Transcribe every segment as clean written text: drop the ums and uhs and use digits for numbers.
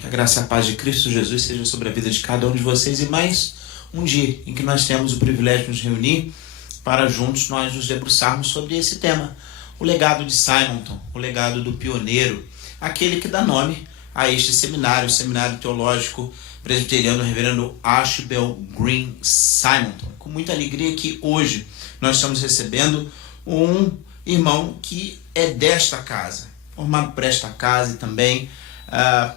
Que a graça e a paz de Cristo Jesus seja sobre a vida de cada um de vocês e mais um dia em que nós temos o privilégio de nos reunir para juntos nós nos debruçarmos sobre esse tema, o legado de Simonton, o legado do pioneiro, aquele que dá nome a este seminário, o Seminário Teológico Presbiteriano Reverendo Archibald Green Simonton. Com muita alegria que hoje nós estamos recebendo um irmão que é desta casa, formado por esta casa e também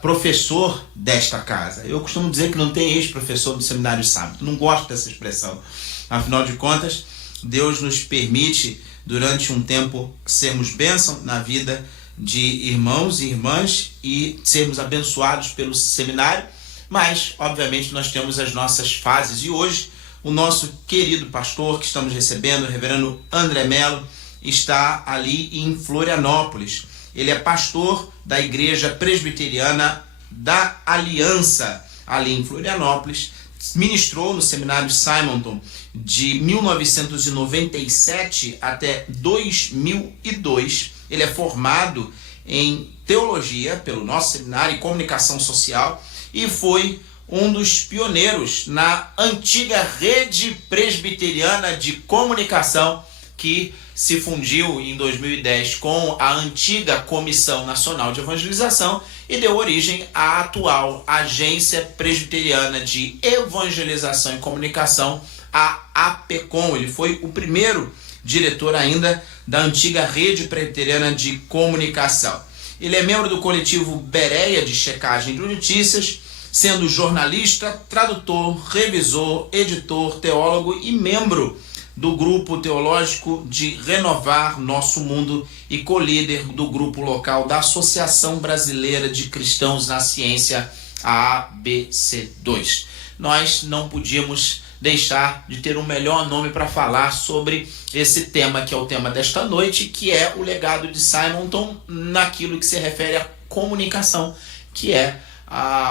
professor desta casa. Eu costumo dizer que não tem ex-professor do Seminário Simonton, não gosto dessa expressão. Afinal de contas, Deus nos permite, durante um tempo, sermos bênção na vida de irmãos e irmãs e sermos abençoados pelo seminário, mas, obviamente, nós temos as nossas fases. E hoje, o nosso querido pastor que estamos recebendo, o reverendo André Melo, está ali em Florianópolis. Ele é pastor da Igreja Presbiteriana da Aliança, ali em Florianópolis. Ministrou no Seminário Simonton de 1997 até 2002. Ele é formado em teologia pelo nosso seminário, em comunicação social, e foi um dos pioneiros na antiga rede presbiteriana de comunicação que se fundiu em 2010 com a antiga Comissão Nacional de Evangelização e deu origem à atual Agência Presbiteriana de Evangelização e Comunicação, a APECOM. Ele foi o primeiro diretor ainda da antiga Rede Presbiteriana de Comunicação. Ele é membro do coletivo Bereia de Checagem de Notícias, sendo jornalista, tradutor, revisor, editor, teólogo e membro do grupo teológico de Renovar Nosso Mundo e co-líder do grupo local da Associação Brasileira de Cristãos na Ciência, a ABC2. Nós não podíamos deixar de ter um melhor nome para falar sobre esse tema, que é o tema desta noite, que é o legado de Simonton naquilo que se refere à comunicação, que é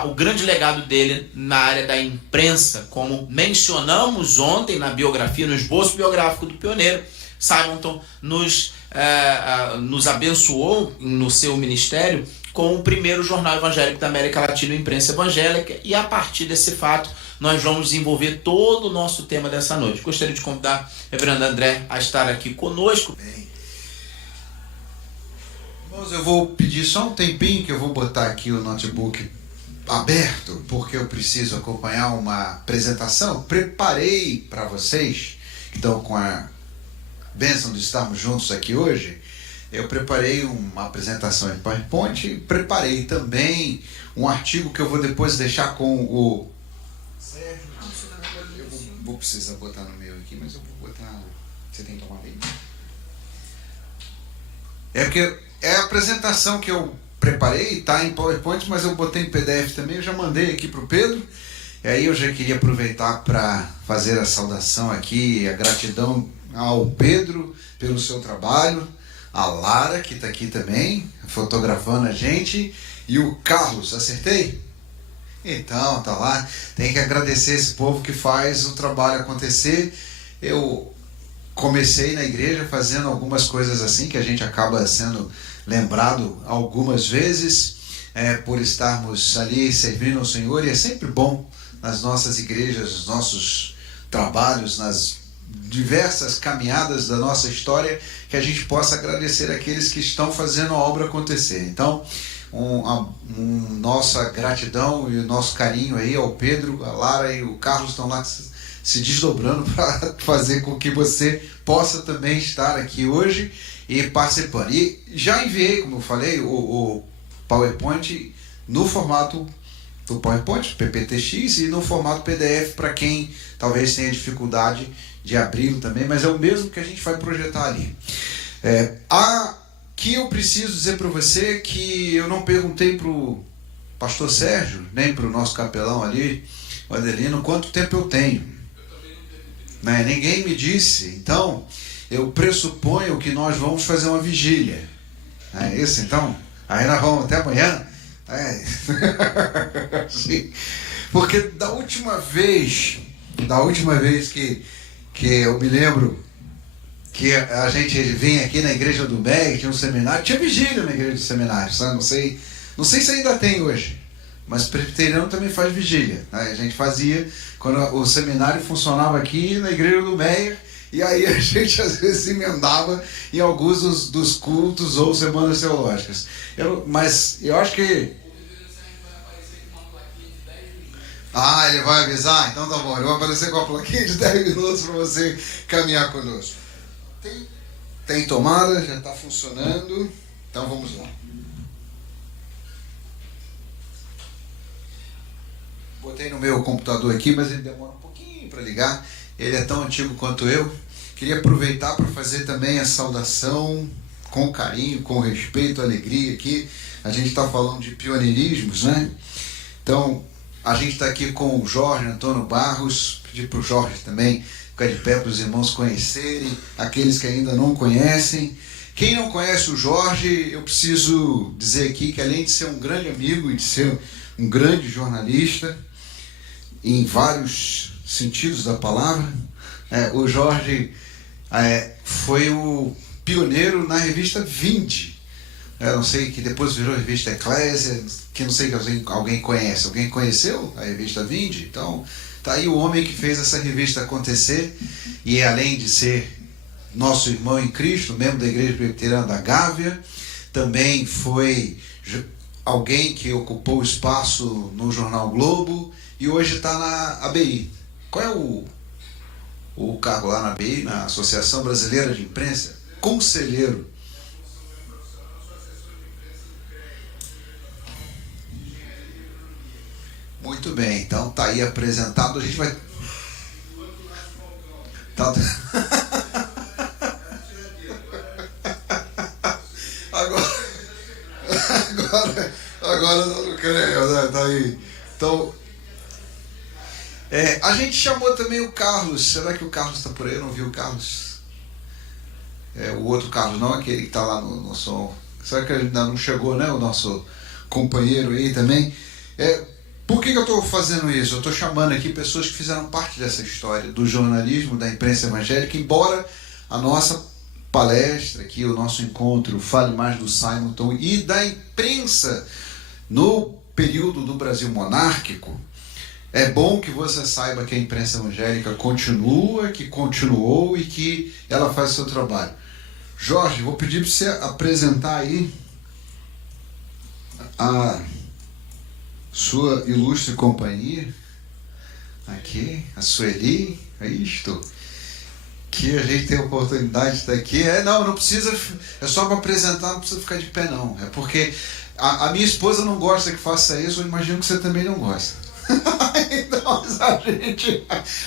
o grande legado dele na área da imprensa. Como mencionamos ontem na biografia, no esboço biográfico do pioneiro, Simonton nos abençoou no seu ministério com o primeiro jornal evangélico da América Latina, Imprensa Evangélica, e a partir desse fato nós vamos desenvolver todo o nosso tema dessa noite. Gostaria de convidar o reverendo André a estar aqui conosco. Bem, irmãos, eu vou pedir só um tempinho que eu vou botar aqui o notebook aberto, porque eu preciso acompanhar uma apresentação. Preparei para vocês que estão com a bênção de estarmos juntos aqui hoje. Eu preparei uma apresentação em PowerPoint e preparei também um artigo que eu vou depois deixar com o Sérgio. Eu vou precisar botar no meu aqui, mas eu vou botar. Você tem que tomar bem? É porque é a apresentação que eu preparei, está em PowerPoint, mas eu botei em PDF também, eu já mandei aqui para o Pedro. E aí eu já queria aproveitar para fazer a saudação aqui, a gratidão ao Pedro pelo seu trabalho, a Lara, que está aqui também, fotografando a gente, e o Carlos, acertei? Então, tá lá. Tem que agradecer esse povo que faz o trabalho acontecer. Eu comecei na igreja fazendo algumas coisas assim, que a gente acaba sendo lembrado algumas vezes, por estarmos ali servindo ao Senhor, e é sempre bom nas nossas igrejas, nos nossos trabalhos, nas diversas caminhadas da nossa história, que a gente possa agradecer aqueles que estão fazendo a obra acontecer. Então, nossa gratidão e o nosso carinho aí ao Pedro, a Lara e o Carlos estão lá se desdobrando para fazer com que você possa também estar aqui hoje e participando. E já enviei, como eu falei, o PowerPoint no formato do PowerPoint, PPTX, e no formato PDF para quem talvez tenha dificuldade de abri-lo também, mas é o mesmo que a gente vai projetar ali. Aqui eu preciso dizer para você que eu não perguntei para o pastor Sérgio, nem para o nosso capelão ali, o Adelino, quanto tempo eu tenho. Ninguém me disse. Então, eu pressuponho que nós vamos fazer uma vigília. É isso, então? Aí nós vamos até amanhã? Sim. Porque da última vez que eu me lembro que a gente vinha aqui na igreja do MEG, tinha um seminário, tinha vigília na igreja do seminário, sabe? Não sei se ainda tem hoje, mas presbiteriano também faz vigília, né? A gente fazia quando o seminário funcionava aqui na igreja do Meyer, e aí a gente às vezes emendava em alguns dos cultos ou semanas teológicas. Mas eu acho que... Ah, ele vai avisar? Então tá bom, ele vai aparecer com a plaquinha de 10 minutos para você caminhar conosco. Tem tomada, já está funcionando, então vamos lá. Botei no meu computador aqui, mas ele demora um pouquinho para ligar. Ele é tão antigo quanto eu. Queria aproveitar para fazer também a saudação com carinho, com respeito, alegria aqui. A gente está falando de pioneirismos, né? Então, a gente está aqui com o Jorge Antônio Barros. Pedir para o Jorge também ficar de pé para os irmãos conhecerem, aqueles que ainda não conhecem. Quem não conhece o Jorge, eu preciso dizer aqui que além de ser um grande amigo e de ser um grande jornalista, em vários sentidos da palavra, o Jorge foi o pioneiro na revista Vinde. Eu não sei, que depois virou a revista Eclésia, que não sei que alguém conhece. Alguém conheceu a revista Vinde? Então, tá aí o homem que fez essa revista acontecer, e além de ser nosso irmão em Cristo, membro da Igreja Presbiteriana da Gávea, também foi alguém que ocupou o espaço no Jornal Globo e hoje está na ABI. Qual é o cargo lá na ABI, na Associação Brasileira de Imprensa? Conselheiro. Muito bem, então está aí apresentado. A gente vai... Tá... Agora não creio, né? Tá aí. Então, a gente chamou também o Carlos. Será que o Carlos está por aí? Eu não vi o Carlos. O outro Carlos não, aquele que está lá no som. Será que ele ainda não chegou, né? O nosso companheiro aí também. Por que eu estou fazendo isso? Eu estou chamando aqui pessoas que fizeram parte dessa história do jornalismo, da imprensa evangélica, embora a nossa palestra aqui, o nosso encontro, fale mais do Simonton e da imprensa no período do Brasil monárquico. É bom que você saiba que a imprensa evangélica continua, que continuou e que ela faz o seu trabalho. Jorge, vou pedir para você apresentar aí a sua ilustre companhia. Aqui, a Sueli, isto, que a gente tem a oportunidade de estar aqui. Não precisa, é só para apresentar, não precisa ficar de pé não. É porque a minha esposa não gosta que faça isso, eu imagino que você também não gosta. Então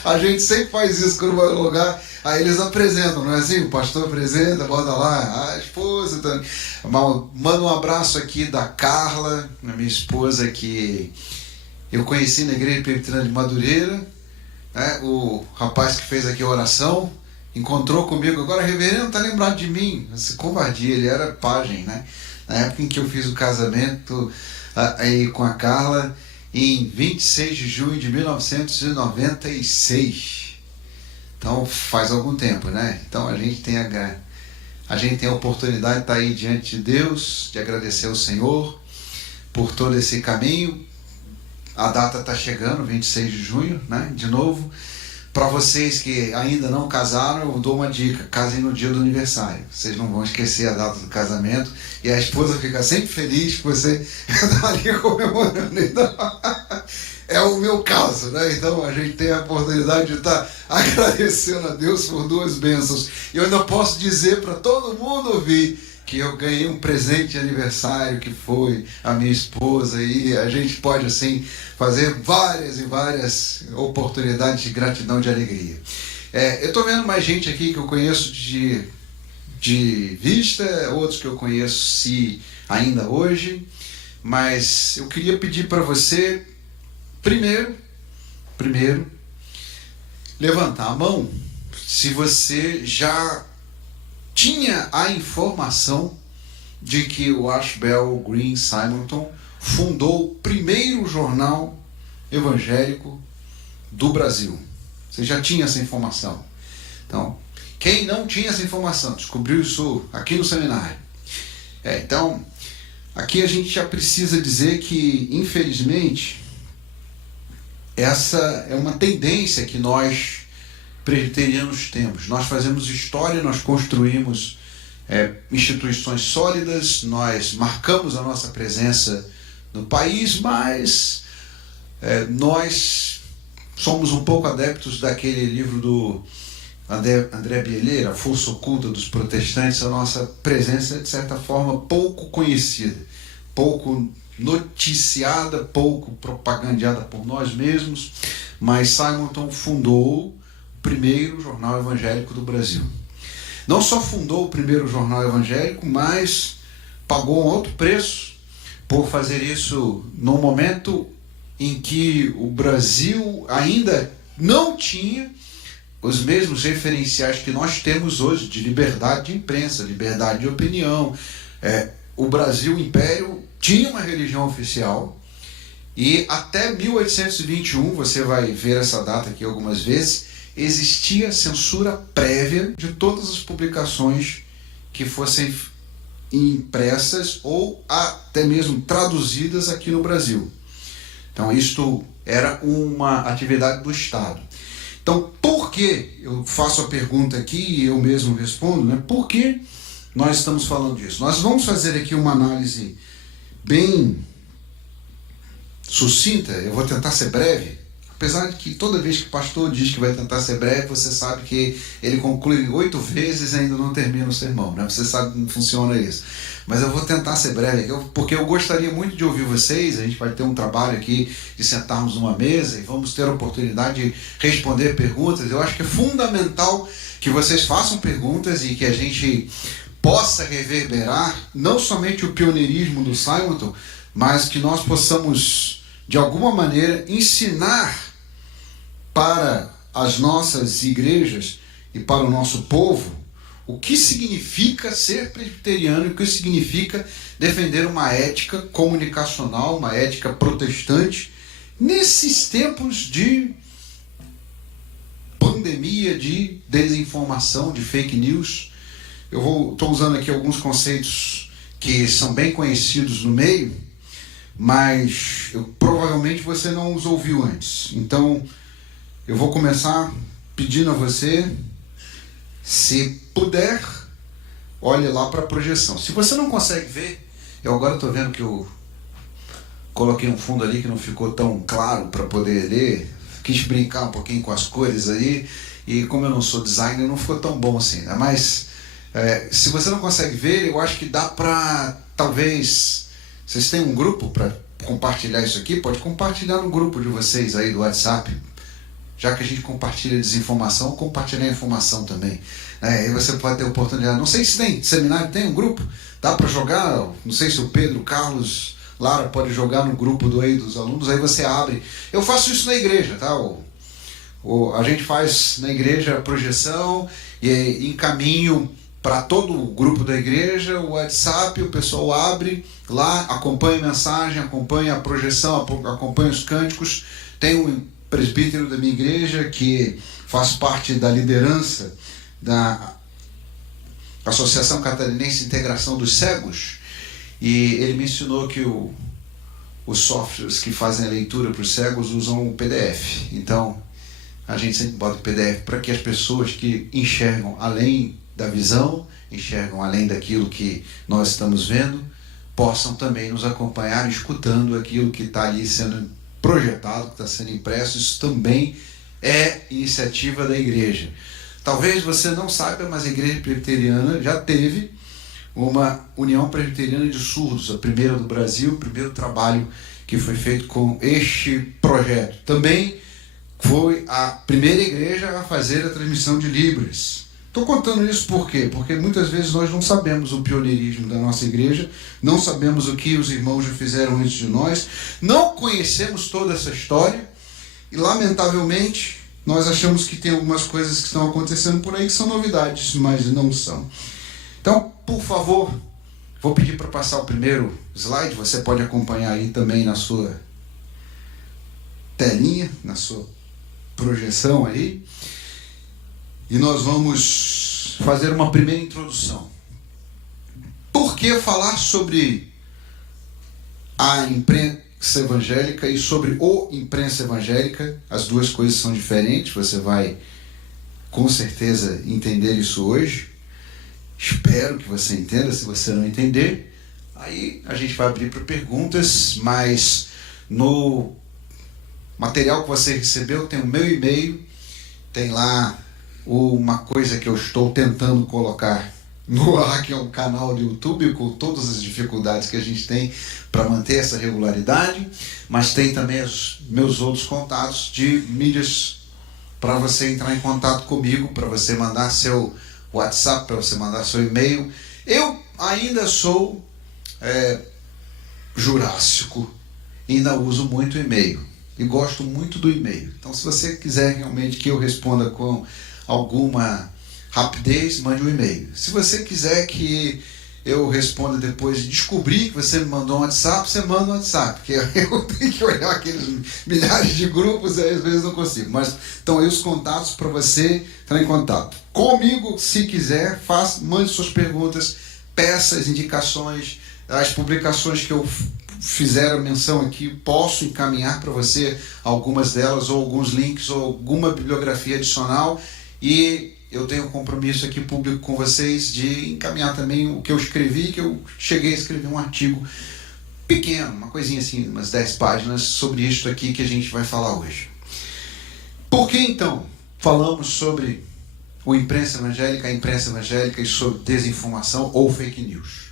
a gente sempre faz isso quando vai no lugar, aí eles apresentam, não é assim? O pastor apresenta, bota lá, a esposa também. Manda um abraço aqui da Carla, a minha esposa, que eu conheci na Igreja Presbiteriana de Madureira, né? O rapaz que fez aqui a oração encontrou comigo, agora reverendo, tá lembrado de mim? Essa covardia, ele era pajem, né? Na época em que eu fiz o casamento aí com a Carla, em 26 de junho de 1996. Então faz algum tempo, né? Então a gente tem a oportunidade de estar aí diante de Deus, de agradecer ao Senhor por todo esse caminho. A data está chegando, 26 de junho, né? De novo. Para vocês que ainda não casaram, eu dou uma dica: casem no dia do aniversário. Vocês não vão esquecer a data do casamento e a esposa fica sempre feliz que você está ali comemorando. Então, é o meu caso, né? Então a gente tem a oportunidade de estar agradecendo a Deus por duas bênçãos. E eu ainda posso dizer para todo mundo ouvir que eu ganhei um presente de aniversário, que foi a minha esposa, e a gente pode assim fazer várias e várias oportunidades de gratidão, de alegria. Eu estou vendo mais gente aqui que eu conheço de vista, outros que eu conheci ainda hoje, mas eu queria pedir para você, primeiro, levantar a mão se você já tinha a informação de que o Ashbel Green Simonton fundou o primeiro jornal evangélico do Brasil. Você já tinha essa informação. Então, quem não tinha essa informação, descobriu isso aqui no seminário. Então, Aqui a gente já precisa dizer que, infelizmente, essa é uma tendência que nós presbiterianos temos. Nós fazemos história, nós construímos instituições sólidas, nós marcamos a nossa presença no país, mas nós somos um pouco adeptos daquele livro do André Bieleira, A Força Oculta dos Protestantes. A nossa presença é, de certa forma, pouco conhecida, pouco noticiada, pouco propagandeada por nós mesmos, mas Simonton fundou o primeiro jornal evangélico do Brasil. Não só fundou o primeiro jornal evangélico, mas pagou um alto preço por fazer isso num momento em que o Brasil ainda não tinha os mesmos referenciais que nós temos hoje de liberdade de imprensa, liberdade de opinião. O Brasil, o Império, tinha uma religião oficial e até 1821, você vai ver essa data aqui algumas vezes, existia censura prévia de todas as publicações que fossem impressas ou até mesmo traduzidas aqui no Brasil. Então, isto era uma atividade do Estado. Então, por que, eu faço a pergunta aqui e eu mesmo respondo, né? Por que nós estamos falando disso? Nós vamos fazer aqui uma análise bem sucinta, eu vou tentar ser breve, apesar de que toda vez que o pastor diz que vai tentar ser breve, você sabe que ele conclui 8 vezes e ainda não termina o sermão, né? Você sabe como funciona isso. Mas eu vou tentar ser breve, porque eu gostaria muito de ouvir vocês. A gente vai ter um trabalho aqui de sentarmos numa mesa e vamos ter a oportunidade de responder perguntas. Eu acho que é fundamental que vocês façam perguntas e que a gente possa reverberar não somente o pioneirismo do Simonton, mas que nós possamos, de alguma maneira, ensinar para as nossas igrejas e para o nosso povo o que significa ser presbiteriano e o que significa defender uma ética comunicacional, uma ética protestante, nesses tempos de pandemia, de desinformação, de fake news. Eu estou usando aqui alguns conceitos que são bem conhecidos no meio, mas provavelmente você não os ouviu antes. Então, eu vou começar pedindo a você, se puder, olhe lá para a projeção. Se você não consegue ver, eu agora estou vendo que eu coloquei um fundo ali que não ficou tão claro para poder ler, quis brincar um pouquinho com as cores aí, e como eu não sou designer, não ficou tão bom assim, né? Mas se você não consegue ver, eu acho que dá para, talvez, vocês têm um grupo para compartilhar isso aqui, pode compartilhar no grupo de vocês aí do WhatsApp. Já que a gente compartilha desinformação, compartilhar informação também. Aí você pode ter oportunidade. Não sei se tem seminário, tem um grupo, dá para jogar. Não sei se o Pedro, Carlos, Lara pode jogar no grupo dos alunos. Aí você abre. Eu faço isso na igreja, tá? A gente faz na igreja a projeção e encaminho para todo o grupo da igreja, o WhatsApp, o pessoal abre lá, acompanha a mensagem, acompanha a projeção, acompanha os cânticos. Tem um presbítero da minha igreja que faz parte da liderança da Associação Catarinense de Integração dos Cegos, e ele me ensinou que os softwares que fazem a leitura para os cegos usam o PDF. Então a gente sempre bota o PDF para que as pessoas que enxergam além da visão, enxergam além daquilo que nós estamos vendo, possam também nos acompanhar escutando aquilo que está ali sendo projetado, que está sendo impresso. Isso também é iniciativa da igreja. Talvez você não saiba, mas a igreja presbiteriana já teve uma União Presbiteriana de Surdos, a primeira do Brasil, o primeiro trabalho que foi feito com este projeto. Também foi a primeira igreja a fazer a transmissão de Libras. Estou contando isso por quê? Porque muitas vezes nós não sabemos o pioneirismo da nossa igreja, não sabemos o que os irmãos já fizeram antes de nós, não conhecemos toda essa história e, lamentavelmente, nós achamos que tem algumas coisas que estão acontecendo por aí que são novidades, mas não são. Então, por favor, vou pedir para passar o primeiro slide, você pode acompanhar aí também na sua telinha, na sua projeção aí. E nós vamos fazer uma primeira introdução. Por que falar sobre a imprensa evangélica e sobre o imprensa evangélica. As duas coisas são diferentes, você vai com certeza entender isso hoje. Espero que você entenda. Se você não entender, aí a gente vai abrir para perguntas, mas no material que você recebeu tem o meu e-mail, tem lá uma coisa que eu estou tentando colocar no ar, que é um canal do YouTube, com todas as dificuldades que a gente tem para manter essa regularidade, mas tem também os meus outros contatos de mídias para você entrar em contato comigo, para você mandar seu WhatsApp, para você mandar seu e-mail. Eu ainda sou jurássico, ainda uso muito e-mail e gosto muito do e-mail. Então, se você quiser realmente que eu responda com alguma rapidez, mande um e-mail. Se você quiser que eu responda depois de descobrir que você me mandou um WhatsApp, você manda um WhatsApp, porque eu tenho que olhar aqueles milhares de grupos e às vezes não consigo. Mas estão aí os contatos para você entrar em contato comigo. Se quiser, mande suas perguntas, peças, indicações, as publicações que eu fizeram menção aqui, posso encaminhar para você algumas delas, ou alguns links, ou alguma bibliografia adicional, e eu tenho um compromisso aqui público com vocês de encaminhar também o que eu escrevi, que eu cheguei a escrever um artigo pequeno, uma coisinha assim, umas 10 páginas, sobre isso aqui que a gente vai falar hoje. Por que então falamos sobre a imprensa evangélica e sobre desinformação ou fake news?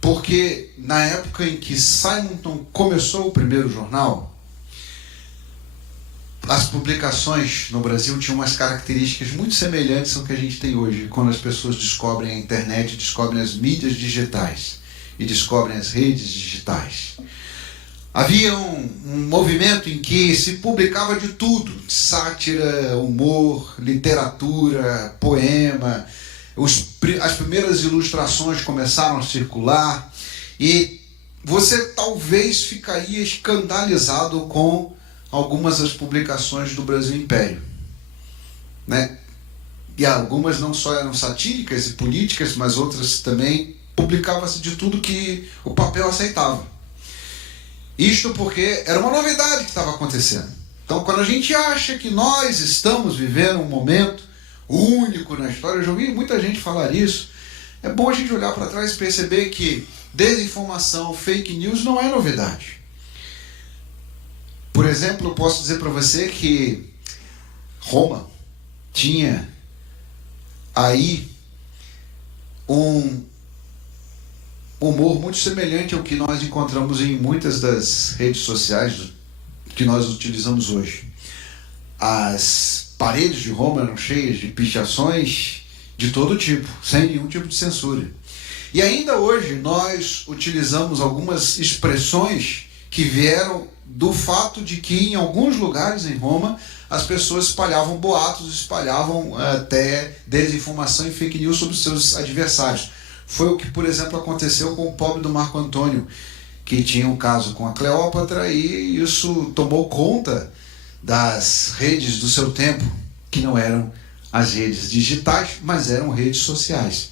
Porque na época em que Simonton começou o primeiro jornal, as publicações no Brasil tinham umas características muito semelhantes ao que a gente tem hoje, quando as pessoas descobrem a internet, descobrem as mídias digitais e descobrem as redes digitais. Havia um movimento em que se publicava de tudo: sátira, humor, literatura, poema. As primeiras ilustrações começaram a circular e você talvez ficaria escandalizado com algumas das publicações do Brasil Império, né? E algumas não só eram satíricas e políticas, mas outras também publicava-se de tudo que o papel aceitava. Isto porque era uma novidade que estava acontecendo. Então, quando a gente acha que nós estamos vivendo um momento único na história, eu já ouvi muita gente falar isso, é bom a gente olhar para trás e perceber que desinformação, fake news não é novidade. Por exemplo, eu posso dizer para você que Roma tinha aí um humor muito semelhante ao que nós encontramos em muitas das redes sociais que nós utilizamos hoje. As paredes de Roma eram cheias de pichações de todo tipo, sem nenhum tipo de censura. E ainda hoje nós utilizamos algumas expressões que vieram do fato de que em alguns lugares em Roma as pessoas espalhavam boatos, espalhavam até desinformação e fake news sobre os seus adversários. Foi o que, por exemplo, aconteceu com o pobre do Marco Antônio, que tinha um caso com a Cleópatra, e isso tomou conta das redes do seu tempo, que não eram as redes digitais, mas eram redes sociais,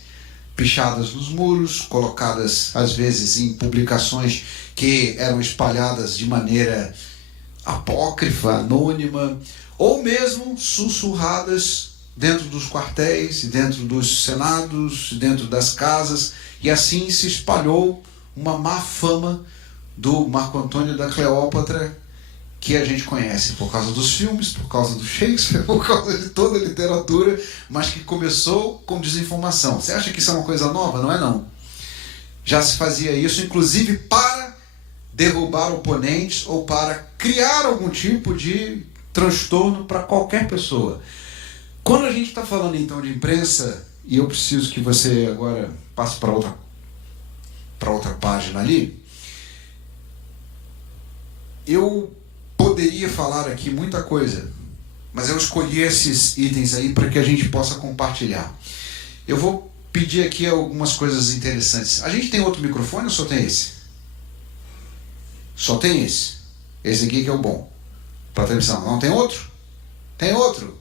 pichadas nos muros, colocadas às vezes em publicações que eram espalhadas de maneira apócrifa, anônima, ou mesmo sussurradas dentro dos quartéis, dentro dos senados, dentro das casas, e assim se espalhou uma má fama do Marco Antônio e da Cleópatra, que a gente conhece por causa dos filmes, por causa do Shakespeare, por causa de toda a literatura, mas que começou com desinformação. Você acha que isso é uma coisa nova? Não é não. Já se fazia isso, inclusive para derrubar oponentes ou para criar algum tipo de transtorno para qualquer pessoa. Quando a gente está falando então de imprensa, e eu preciso que você agora passe para outra página ali, eu poderia falar aqui muita coisa, mas eu escolhi esses itens aí para que a gente possa compartilhar. Eu vou pedir aqui algumas coisas interessantes. A gente tem outro microfone ou só tem esse? Só tem esse. Esse aqui que é o bom para a televisão. Não tem outro? Tem outro.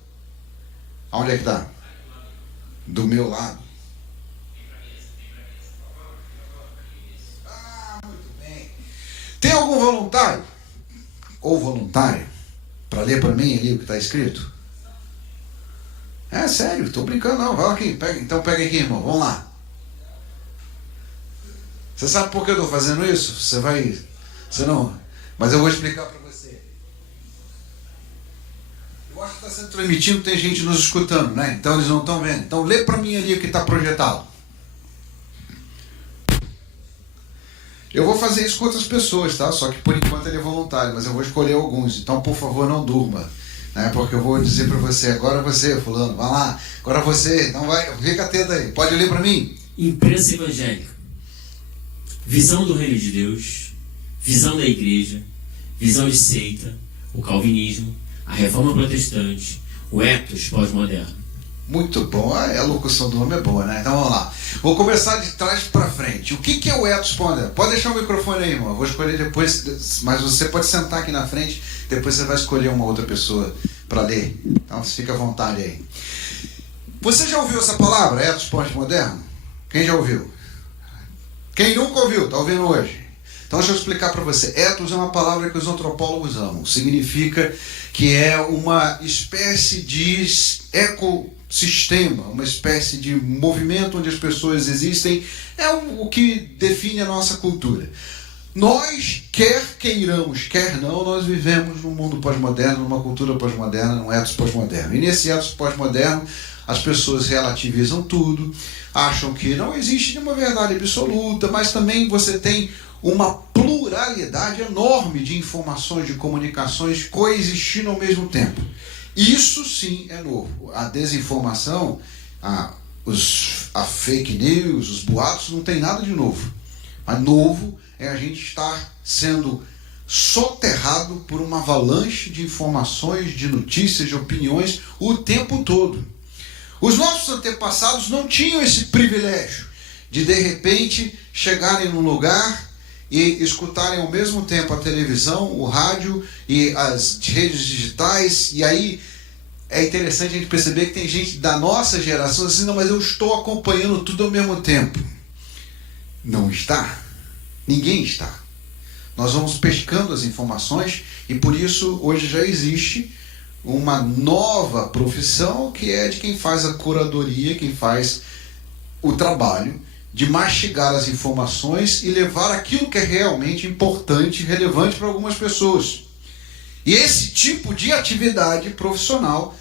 Aonde é que está? Do meu lado. Ah, muito bem. Tem algum voluntário ou voluntária para ler para mim ali o que está escrito? É sério, estou brincando não. Vai aqui, então pega aqui, irmão, vamos lá. Você sabe por que eu estou fazendo isso? Você não, mas eu vou explicar para você. Eu acho que está sendo transmitido, tem gente nos escutando, né? Então eles não estão vendo. Então lê para mim ali o que está projetado. Eu vou fazer isso com outras pessoas, tá? Só que por enquanto ele é voluntário, mas eu vou escolher alguns. Então, por favor, não durma, né? Porque eu vou dizer para você, agora você, fulano, vai lá. Agora você, então vai, fica atento aí. Pode ler para mim? Imprensa evangélica. Visão do reino de Deus, visão da igreja, visão de seita, o calvinismo, a reforma protestante, o ethos pós-moderno. Muito bom, a locução do nome é boa, né? Então vamos lá. Vou começar de trás para frente. O que é o ethos pós-moderno? Pode deixar o microfone aí, irmão. Eu vou escolher depois, mas você pode sentar aqui na frente, depois você vai escolher uma outra pessoa para ler. Então fica à vontade aí. Você já ouviu essa palavra, ethos pós-moderno? Quem já ouviu? Quem nunca ouviu, está ouvindo hoje. Então deixa eu explicar para você. Ethos é uma palavra que os antropólogos amam. Significa que é uma espécie de ecossistema, uma espécie de movimento onde as pessoas existem. É o que define a nossa cultura. Nós, quer queiramos, quer não, nós vivemos num mundo pós-moderno, numa cultura pós-moderna, num ethos pós-moderno. E nesse ethos pós-moderno, as pessoas relativizam tudo, acham que não existe nenhuma verdade absoluta, mas também você tem uma pluralidade enorme de informações, de comunicações coexistindo ao mesmo tempo. Isso sim é novo. A desinformação, a fake news, os boatos, não tem nada de novo. Mas novo é a gente estar sendo soterrado por uma avalanche de informações, de notícias, de opiniões o tempo todo. Os nossos antepassados não tinham esse privilégio de repente, chegarem num lugar e escutarem ao mesmo tempo a televisão, o rádio e as redes digitais. E aí é interessante a gente perceber que tem gente da nossa geração assim, não, mas eu estou acompanhando tudo ao mesmo tempo. Não está. Ninguém está. Nós vamos pescando as informações e por isso hoje já existe uma nova profissão que é de quem faz a curadoria, quem faz o trabalho de mastigar as informações e levar aquilo que é realmente importante e relevante para algumas pessoas. E esse tipo de atividade profissional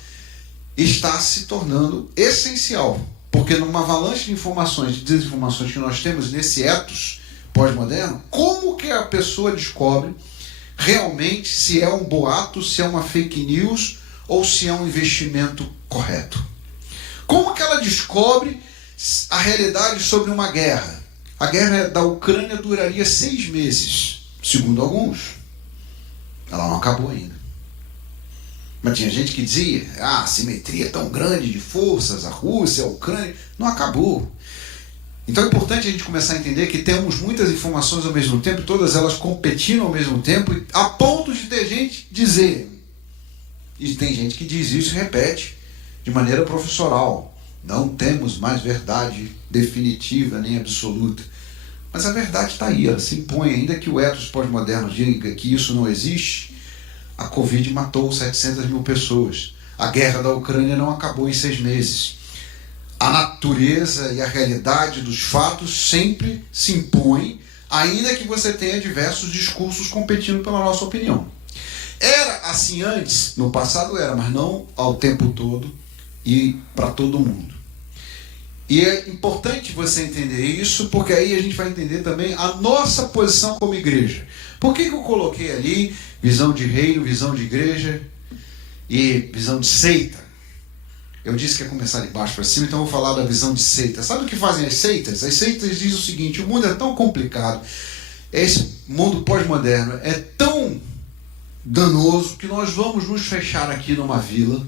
está se tornando essencial, porque numa avalanche de informações, de desinformações que nós temos nesse ethos pós-moderno, como que a pessoa descobre realmente se é um boato, se é uma fake news ou se é um investimento correto? Como que ela descobre a realidade sobre uma guerra? A guerra da Ucrânia duraria 6 meses, segundo alguns. Ela não acabou ainda. Mas tinha gente que dizia, a simetria tão grande de forças, a Rússia, a Ucrânia, não acabou. Então é importante a gente começar a entender que temos muitas informações ao mesmo tempo, todas elas competindo ao mesmo tempo, a ponto de ter gente dizer, e tem gente que diz isso e repete de maneira professoral, não temos mais verdade definitiva nem absoluta. Mas a verdade está aí, ela se impõe, ainda que o ethos pós-moderno diga que isso não existe. A Covid matou 700 mil pessoas. A guerra da Ucrânia não acabou em 6 meses. A natureza e a realidade dos fatos sempre se impõem, ainda que você tenha diversos discursos competindo pela nossa opinião. Era assim antes, no passado era, mas não ao tempo todo e para todo mundo. E é importante você entender isso, porque aí a gente vai entender também a nossa posição como igreja. Por que eu coloquei ali visão de reino, visão de igreja e visão de seita? Eu disse que ia começar de baixo para cima, então eu vou falar da visão de seita. Sabe o que fazem as seitas? As seitas dizem o seguinte: o mundo é tão complicado, esse mundo pós-moderno é tão danoso que nós vamos nos fechar aqui numa vila,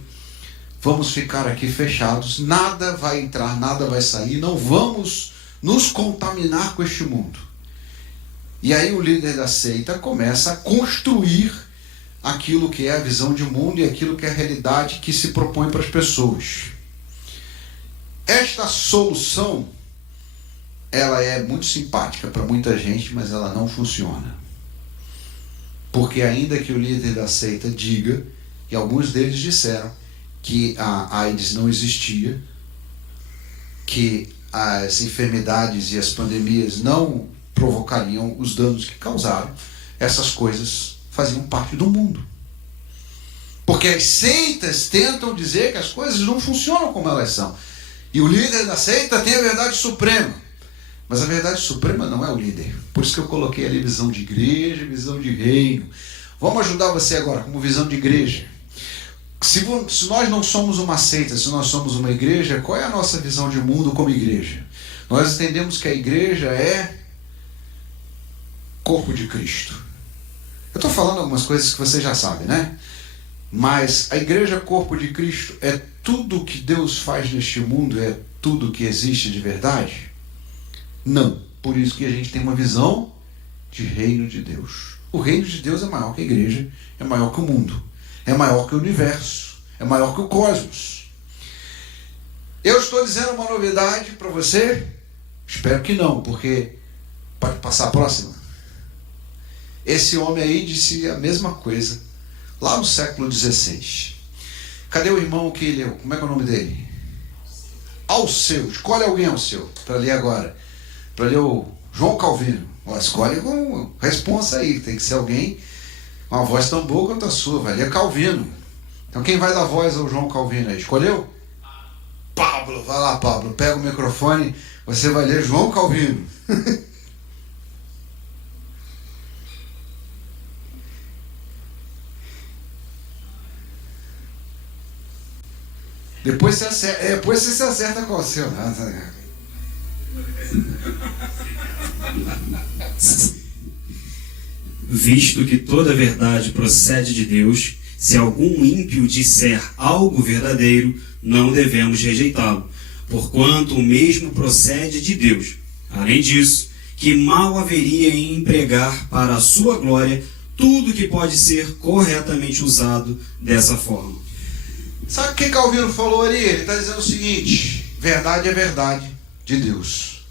vamos ficar aqui fechados, nada vai entrar, nada vai sair, não vamos nos contaminar com este mundo. E aí o líder da seita começa a construir aquilo que é a visão de mundo e aquilo que é a realidade que se propõe para as pessoas. Esta solução, ela é muito simpática para muita gente, mas ela não funciona. Porque ainda que o líder da seita diga, e alguns deles disseram, que a AIDS não existia, que as enfermidades e as pandemias não provocariam os danos que causaram, essas coisas faziam parte do mundo. Porque as seitas tentam dizer que as coisas não funcionam como elas são. E o líder da seita tem a verdade suprema. Mas a verdade suprema não é o líder. Por isso que eu coloquei ali visão de igreja, visão de reino. Vamos ajudar você agora como visão de igreja. Se nós não somos uma seita, se nós somos uma igreja, qual é a nossa visão de mundo como igreja? Nós entendemos que a igreja é corpo de Cristo. Eu estou falando algumas coisas que você já sabe, né? Mas a igreja corpo de Cristo é tudo que Deus faz neste mundo, é tudo que existe de verdade? Não. Por isso que a gente tem uma visão de reino de Deus. O reino de Deus é maior que a igreja, é maior que o mundo, é maior que o universo, é maior que o cosmos. Eu estou dizendo uma novidade para você? Espero que não, porque pode passar a próxima. Esse homem aí disse a mesma coisa lá no século XVI. Cadê o irmão que leu? Como é que é o nome dele? Alceu. Escolhe alguém, Alceu, para ler agora. Para ler o João Calvino. Escolhe com responsa aí. Tem que ser alguém com uma voz tão boa quanto a sua. Vai ler Calvino. Então quem vai dar voz ao João Calvino aí? Escolheu? Pablo. Vai lá, Pablo. Pega o microfone. Você vai ler João Calvino. Depois você se acerta com o seu. Visto que toda verdade procede de Deus, se algum ímpio disser algo verdadeiro, não devemos rejeitá-lo, porquanto o mesmo procede de Deus. Além disso, que mal haveria em empregar para a sua glória tudo que pode ser corretamente usado dessa forma. Sabe o que Calvino falou ali? Ele está dizendo o seguinte: verdade é verdade de Deus.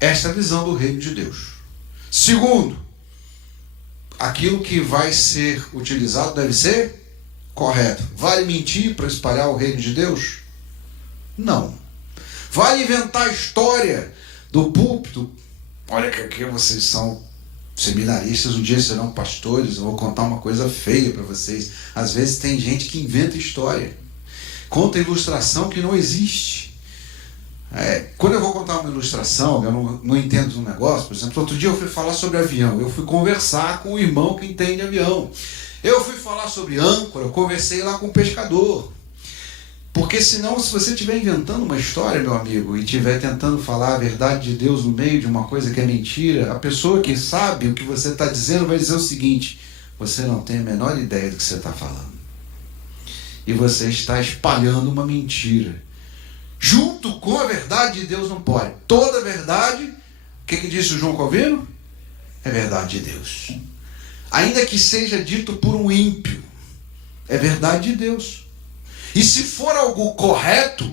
Esta é a visão do reino de Deus. Segundo, aquilo que vai ser utilizado deve ser correto. Vale mentir para espalhar o reino de Deus? Não. Vale inventar a história do púlpito? Olha que aqui vocês são seminaristas, um dia serão pastores, eu vou contar uma coisa feia para vocês. Às vezes tem gente que inventa história, conta ilustração que não existe. Quando eu vou contar uma ilustração, eu não entendo de um negócio. Por exemplo, outro dia eu fui falar sobre avião, eu fui conversar com o irmão que entende avião. Eu fui falar sobre âncora, eu conversei lá com o pescador. Porque senão, se você estiver inventando uma história, meu amigo, e estiver tentando falar a verdade de Deus no meio de uma coisa que é mentira, a pessoa que sabe o que você está dizendo vai dizer o seguinte: você não tem a menor ideia do que você está falando. E você está espalhando uma mentira. Junto com a verdade de Deus não pode. Toda verdade, o que disse o João Calvino? É verdade de Deus. Ainda que seja dito por um ímpio, é verdade de Deus. E se for algo correto,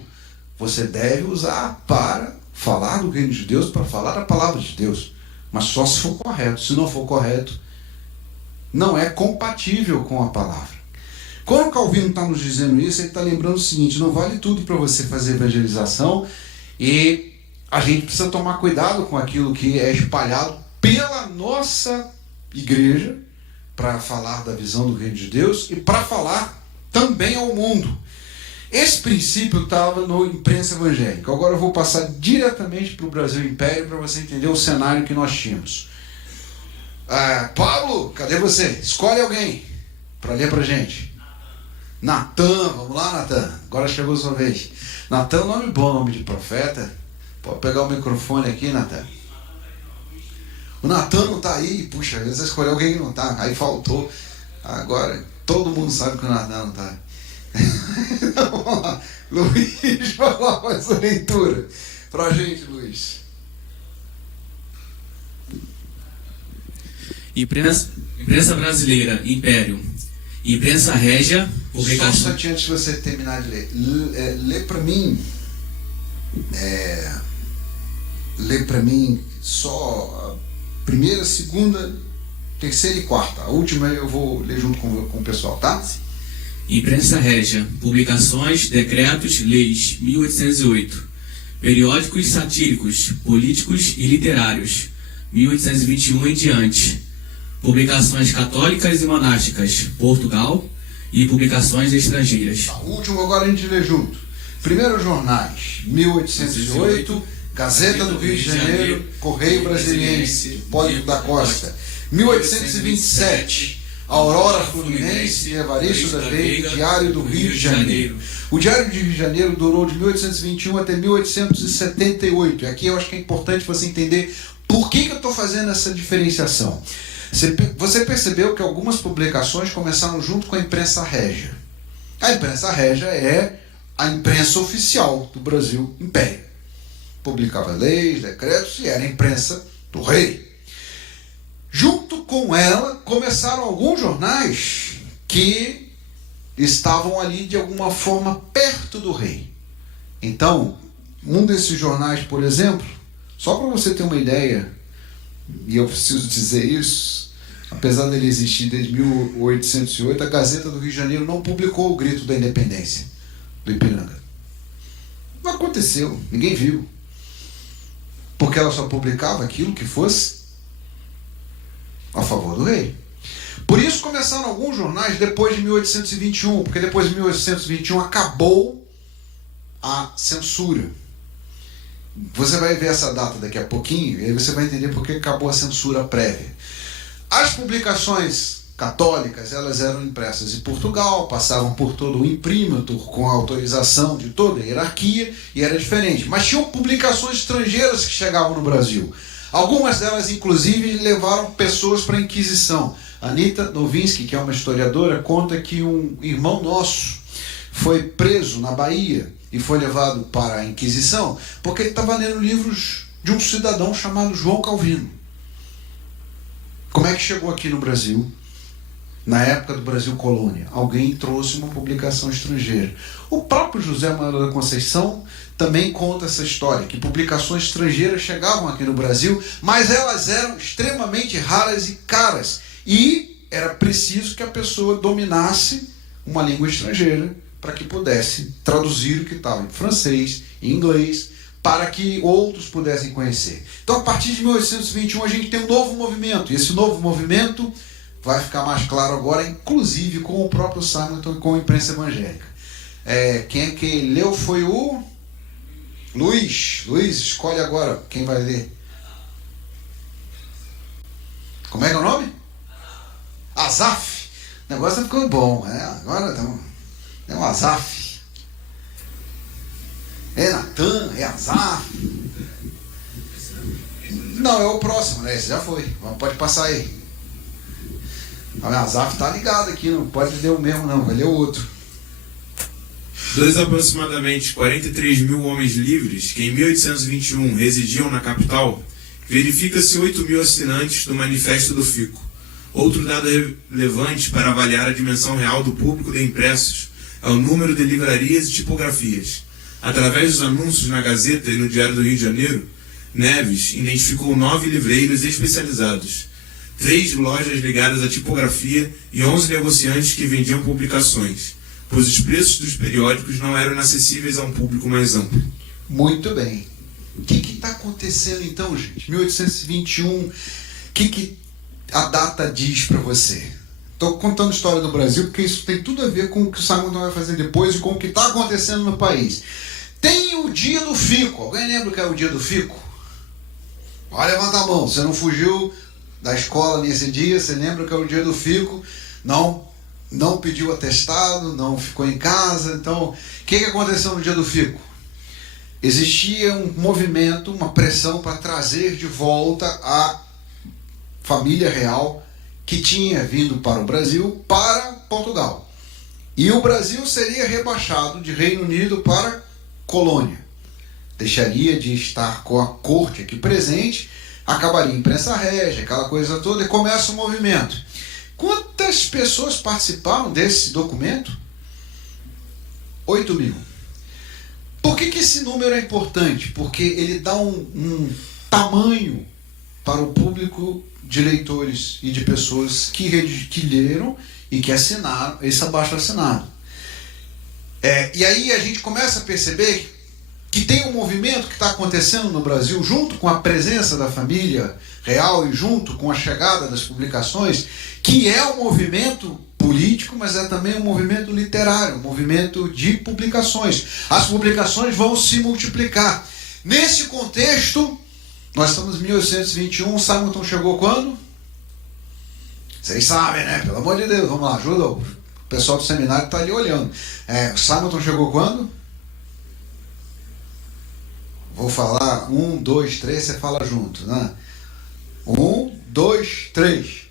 você deve usar para falar do reino de Deus, para falar a palavra de Deus. Mas só se for correto. Se não for correto, não é compatível com a palavra. Quando o Calvino está nos dizendo isso, ele está lembrando o seguinte: não vale tudo para você fazer evangelização, e a gente precisa tomar cuidado com aquilo que é espalhado pela nossa igreja para falar da visão do reino de Deus e para falar também ao mundo. Esse princípio estava no imprensa evangélica. Agora eu vou passar diretamente para o Brasil Império para você entender o cenário que nós tínhamos. Pablo, cadê você? Escolhe alguém para ler para a gente. Natan, vamos lá, Natan. Agora chegou a sua vez. Natan é um nome bom, nome de profeta. Pode pegar o microfone aqui, Natan. O Natan não está aí. Puxa, às vezes você escolheu alguém que não está. Aí faltou. Agora, todo mundo sabe que o Natan não está. Então, vamos lá. Luiz, vai lá com essa leitura para a gente, Luiz. Imprensa brasileira, Império. Imprensa régia, publicação. Só um instante antes de você terminar de ler. Lê para mim. Lê para mim só a primeira, segunda, terceira e quarta. A última eu vou ler junto com o pessoal, tá? Imprensa Régia, publicações, decretos, leis, 1808. Periódicos satíricos, políticos e literários, 1821 em diante. Publicações católicas e monásticas, Portugal, e publicações estrangeiras. O último agora a gente lê junto. Primeiro jornais, 1808, Gazeta do Rio de Janeiro, Correio Brasiliense, Hipólito da Costa. 1827, Aurora Fluminense e Evaristo da Veiga, Diário do Rio de Janeiro. O Diário do Rio de Janeiro durou de 1821 até 1878. E aqui eu acho que é importante você entender por que eu estou fazendo essa diferenciação. Você percebeu que algumas publicações começaram junto com a imprensa régia. A imprensa régia é a imprensa oficial do Brasil Império. Publicava leis, decretos e era a imprensa do rei. Junto com ela, começaram alguns jornais que estavam ali de alguma forma perto do rei. Então, um desses jornais, por exemplo, só para você ter uma ideia, e eu preciso dizer isso, apesar dele existir desde 1808, a Gazeta do Rio de Janeiro não publicou o Grito da Independência do Ipiranga. Não aconteceu, ninguém viu. Porque ela só publicava aquilo que fosse a favor do rei. Por isso começaram alguns jornais depois de 1821, porque depois de 1821 acabou a censura. Você vai ver essa data daqui a pouquinho, e aí você vai entender por que acabou a censura prévia. As publicações católicas, elas eram impressas em Portugal, passavam por todo o imprimatur com a autorização de toda a hierarquia, e era diferente. Mas tinham publicações estrangeiras que chegavam no Brasil. Algumas delas, inclusive, levaram pessoas para a Inquisição. Anita Novinsky, que é uma historiadora, conta que um irmão nosso foi preso na Bahia e foi levado para a Inquisição porque ele estava lendo livros de um cidadão chamado João Calvino. Como é que chegou aqui no Brasil? Na época do Brasil Colônia, alguém trouxe uma publicação estrangeira. O próprio José Manuel da Conceição também conta essa história, que publicações estrangeiras chegavam aqui no Brasil, mas elas eram extremamente raras e caras. E era preciso que a pessoa dominasse uma língua estrangeira para que pudesse traduzir o que estava em francês, em inglês, para que outros pudessem conhecer. Então, a partir de 1821, a gente tem um novo movimento. E esse novo movimento vai ficar mais claro agora, inclusive com o próprio Simonton e com a imprensa evangélica. Quem é que leu foi o Luiz. Luiz, escolhe agora quem vai ler. Como é que é o nome? Asaf. O negócio tá ficando bom, né? Agora é um Asaf. É Natan, é Asaf. Não, é o próximo, né? Esse já foi. Pode passar aí. O Asaf tá ligado aqui, não pode ler o mesmo não, vai ler o outro. Dos aproximadamente 43 mil homens livres que em 1821 residiam na capital, verifica-se 8 mil assinantes do Manifesto do Fico. Outro dado relevante para avaliar a dimensão real do público de impressos é o número de livrarias e tipografias. Através dos anúncios na Gazeta e no Diário do Rio de Janeiro, Neves identificou 9 livreiros especializados, 3 lojas ligadas à tipografia e 11 negociantes que vendiam publicações, pois os preços dos periódicos não eram inacessíveis a um público mais amplo. Muito bem. O que está acontecendo então, gente? 1821, o que a data diz para você? Estou contando a história do Brasil porque isso tem tudo a ver com o que o Simonton vai fazer depois e com o que está acontecendo no país. Tem o dia do Fico. Alguém lembra o que é o dia do Fico? Pode levantar a mão. Você não fugiu da escola nesse dia, você lembra que é o dia do Fico? Não pediu atestado, não ficou em casa. Então, o que aconteceu no dia do Fico? Existia um movimento, uma pressão para trazer de volta a família real que tinha vindo para o Brasil, para Portugal. E o Brasil seria rebaixado de Reino Unido para colônia. Deixaria de estar com a corte aqui presente, acabaria a imprensa régia, aquela coisa toda, e começa o movimento. Quantas pessoas participaram desse documento? 8 mil. Por que esse número é importante? Porque ele dá um tamanho para o público de leitores e de pessoas que leram e que assinaram esse abaixo-assinado. E aí a gente começa a perceber que tem um movimento que está acontecendo no Brasil, junto com a presença da família real e junto com a chegada das publicações, que é um movimento político, mas é também um movimento literário, um movimento de publicações. As publicações vão se multiplicar. Nesse contexto, nós estamos em 1821, Simonton chegou quando? Vocês sabem, né? Pelo amor de Deus, vamos lá, ajuda o pessoal do seminário que está ali olhando. Simonton chegou quando? Vou falar 1, 2, 3, você fala junto, né? 1, 2, 3.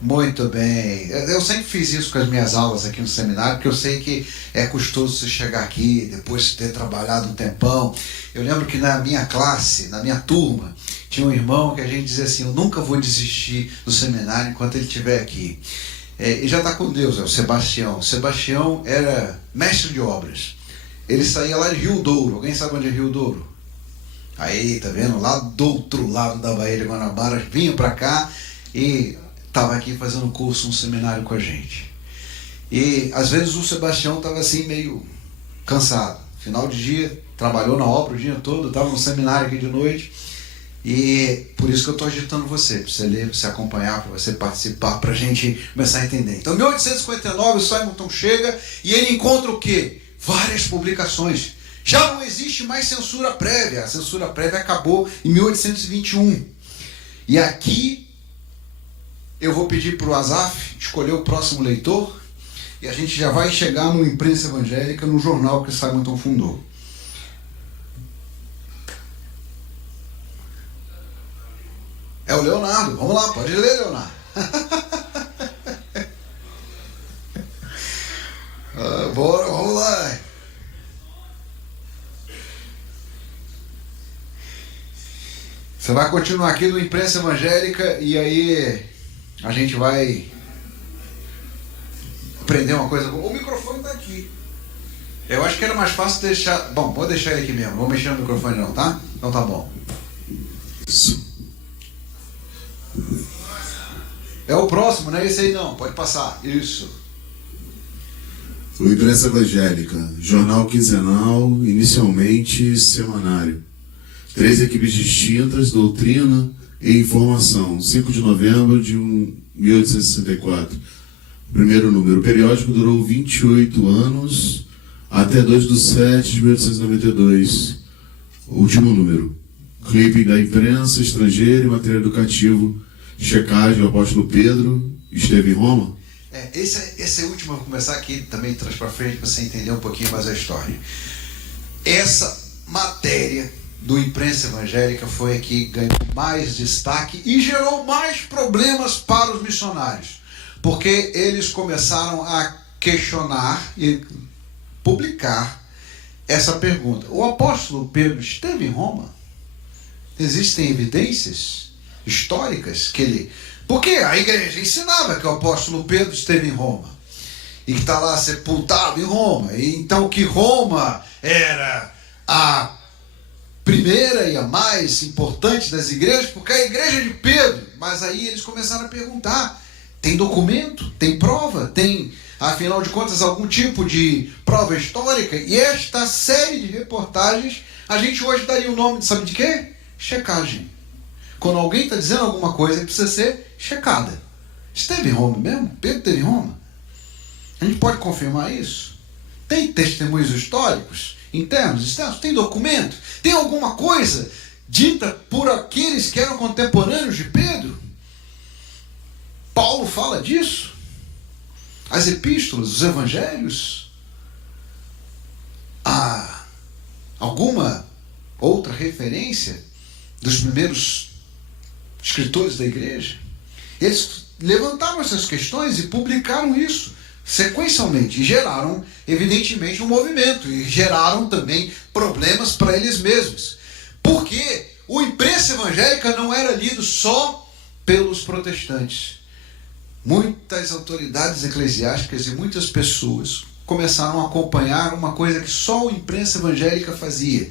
Muito bem. Eu sempre fiz isso com as minhas aulas aqui no seminário, porque eu sei que é custoso você chegar aqui, depois de ter trabalhado um tempão. Eu lembro que na minha classe, na minha turma, tinha um irmão que a gente dizia assim: eu nunca vou desistir do seminário enquanto ele estiver aqui. E já está com Deus, é o Sebastião. O Sebastião era mestre de obras. Ele saía lá de Rio Douro. Alguém sabe onde é Rio Douro? Aí, tá vendo? Lá do outro lado da Baía de Guanabara, vinha para cá e estava aqui fazendo um curso, um seminário com a gente. E às vezes o Sebastião estava assim meio cansado. Final de dia, trabalhou na obra o dia todo, estava no seminário aqui de noite. E por isso que eu estou agitando você, para você ler, para você acompanhar, para você participar, para a gente começar a entender. Então, em 1859, o Simonton chega e ele encontra o quê? Várias publicações. Já não existe mais censura prévia. A censura prévia acabou em 1821. E aqui eu vou pedir para o Azaf escolher o próximo leitor e a gente já vai chegar no Imprensa Evangélica, no jornal que Simonton fundou. É o Leonardo. Vamos lá, pode ler, Leonardo. Bora, vamos lá. Você vai continuar aqui no Imprensa Evangélica e aí a gente vai aprender uma coisa. O microfone está aqui. Eu acho que era mais fácil deixar... Bom, vou deixar ele aqui mesmo. Vou mexer no microfone não, tá? Então tá bom. Isso. É o próximo, não é esse aí não. Pode passar. Isso. O Imprensa Evangélica, jornal quinzenal, inicialmente semanário. 3 equipes distintas, doutrina e informação. 5 de novembro de 1864. Primeiro número. O periódico durou 28 anos, até 2/7 de 1892. Último número. Clipe da imprensa estrangeira e material educativo. Checagem, o apóstolo Pedro esteve em Roma. Esse último eu vou começar aqui também, traz para frente para você entender um pouquinho mais a história. Essa matéria do Imprensa Evangélica foi a que ganhou mais destaque e gerou mais problemas para os missionários, porque eles começaram a questionar e publicar essa pergunta: o apóstolo Pedro esteve em Roma? Existem evidências históricas que ele... Porque a igreja ensinava que o apóstolo Pedro esteve em Roma e que está lá sepultado em Roma, e então que Roma era a primeira e a mais importante das igrejas, porque a igreja de Pedro. Mas aí eles começaram a perguntar: tem documento? Tem prova? Tem, afinal de contas, algum tipo de prova histórica? E esta série de reportagens, a gente hoje daria o nome, sabe de quê? Checagem. Quando alguém está dizendo alguma coisa, precisa ser checada. Esteve em Roma mesmo? Pedro esteve em Roma? A gente pode confirmar isso? Tem testemunhos históricos, internos, externos? Tem documento? Tem alguma coisa dita por aqueles que eram contemporâneos de Pedro? Paulo fala disso? As epístolas, os evangelhos? Há alguma outra referência dos primeiros escritores da igreja? Eles levantaram essas questões e publicaram isso sequencialmente, e geraram, evidentemente, um movimento, e geraram também problemas para eles mesmos, porque o Imprensa Evangélica não era lido só pelos protestantes. Muitas autoridades eclesiásticas e muitas pessoas começaram a acompanhar uma coisa que só o Imprensa Evangélica fazia.